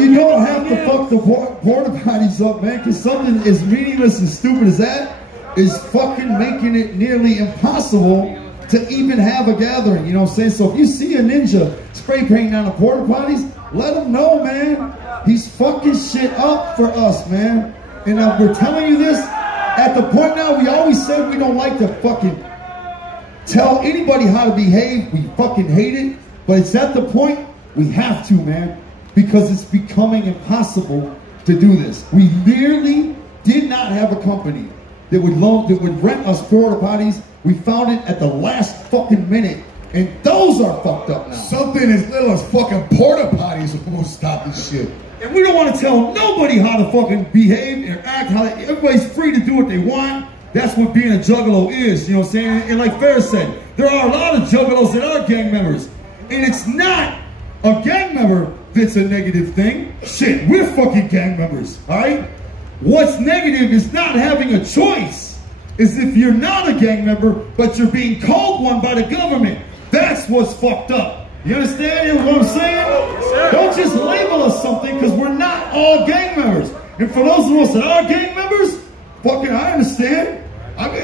You don't have to fuck the porta potties up, man, because something as meaningless and stupid as that is fucking making it nearly impossible to even have a gathering, you know what I'm saying? So if you see a ninja spray painting on the porta potties, let him know, man. He's fucking shit up for us, man. And we're telling you this at the point now. We always said we don't like to fucking tell anybody how to behave. We fucking hate it. But it's at the point we have to, man. Because it's becoming impossible to do this. We merely did not have a company that would rent us porta potties. We found it at the last fucking minute. And those are fucked up now. Something as little as fucking porta potties are supposed to stop this shit. And we don't want to tell nobody how to fucking behave and act. Everybody's free to do what they want. That's what being a juggalo is, you know what I'm saying? And like Ferris said, there are a lot of juggalos that are gang members. And it's not a gang member that's a negative thing. Shit, we're fucking gang members, all right? What's negative is not having a choice. Is if you're not a gang member, but you're being called one by the government. That's what's fucked up. You understand what I'm saying? Don't just label us something, because we're not all gang members. And for those of us that are gang members, fucking I understand.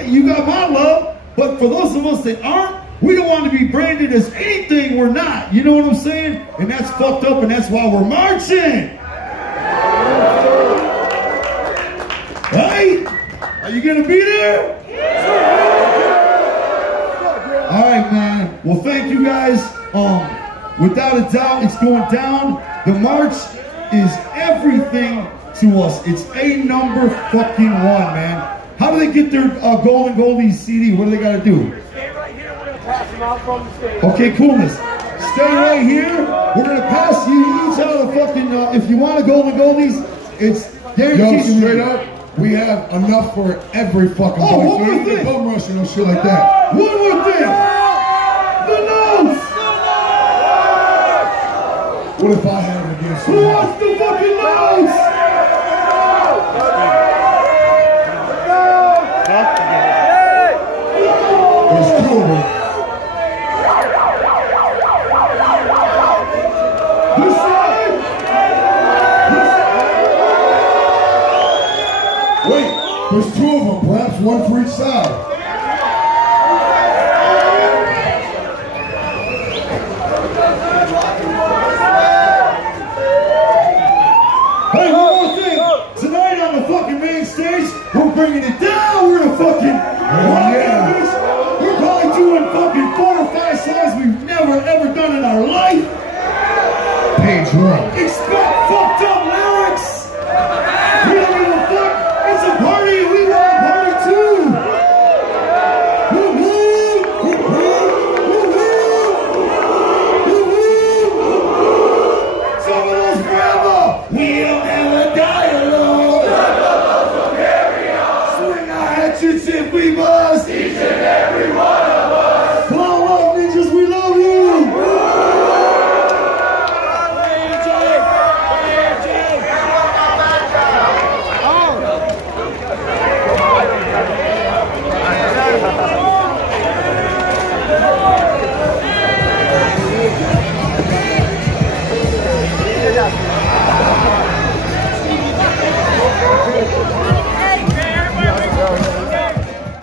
You got my love. But for those of us that aren't, we don't want to be branded as anything we're not. You know what I'm saying? And that's fucked up, and that's why we're marching. Right? Are you going to be there? All right, man. Well, thank you guys. Without a doubt, it's going down. The march is everything to us. It's a number fucking one, man. How do they get their Golden Goldie CD? What do they got to do? Stay right here. We're going to pass them out from the stage. Okay, coolness. Stay right here. We're going to pass you each out a fucking, if you want a Golden Goldies, it's guaranteed. Yo, straight up, we have enough for every fucking one more so thing. Bum rush and no shit like that. One more thing. The nose. What if I had it against Who you? wants the fucking nose? There's two of them. This side. Wait, there's two of them. Perhaps one for each side. Hey, one more thing. Tonight on the fucking main stage, we're bringing it down. We're gonna fucking rock out this. We're probably doing fucking 4 or 5 songs we've never ever done in our life. Page one.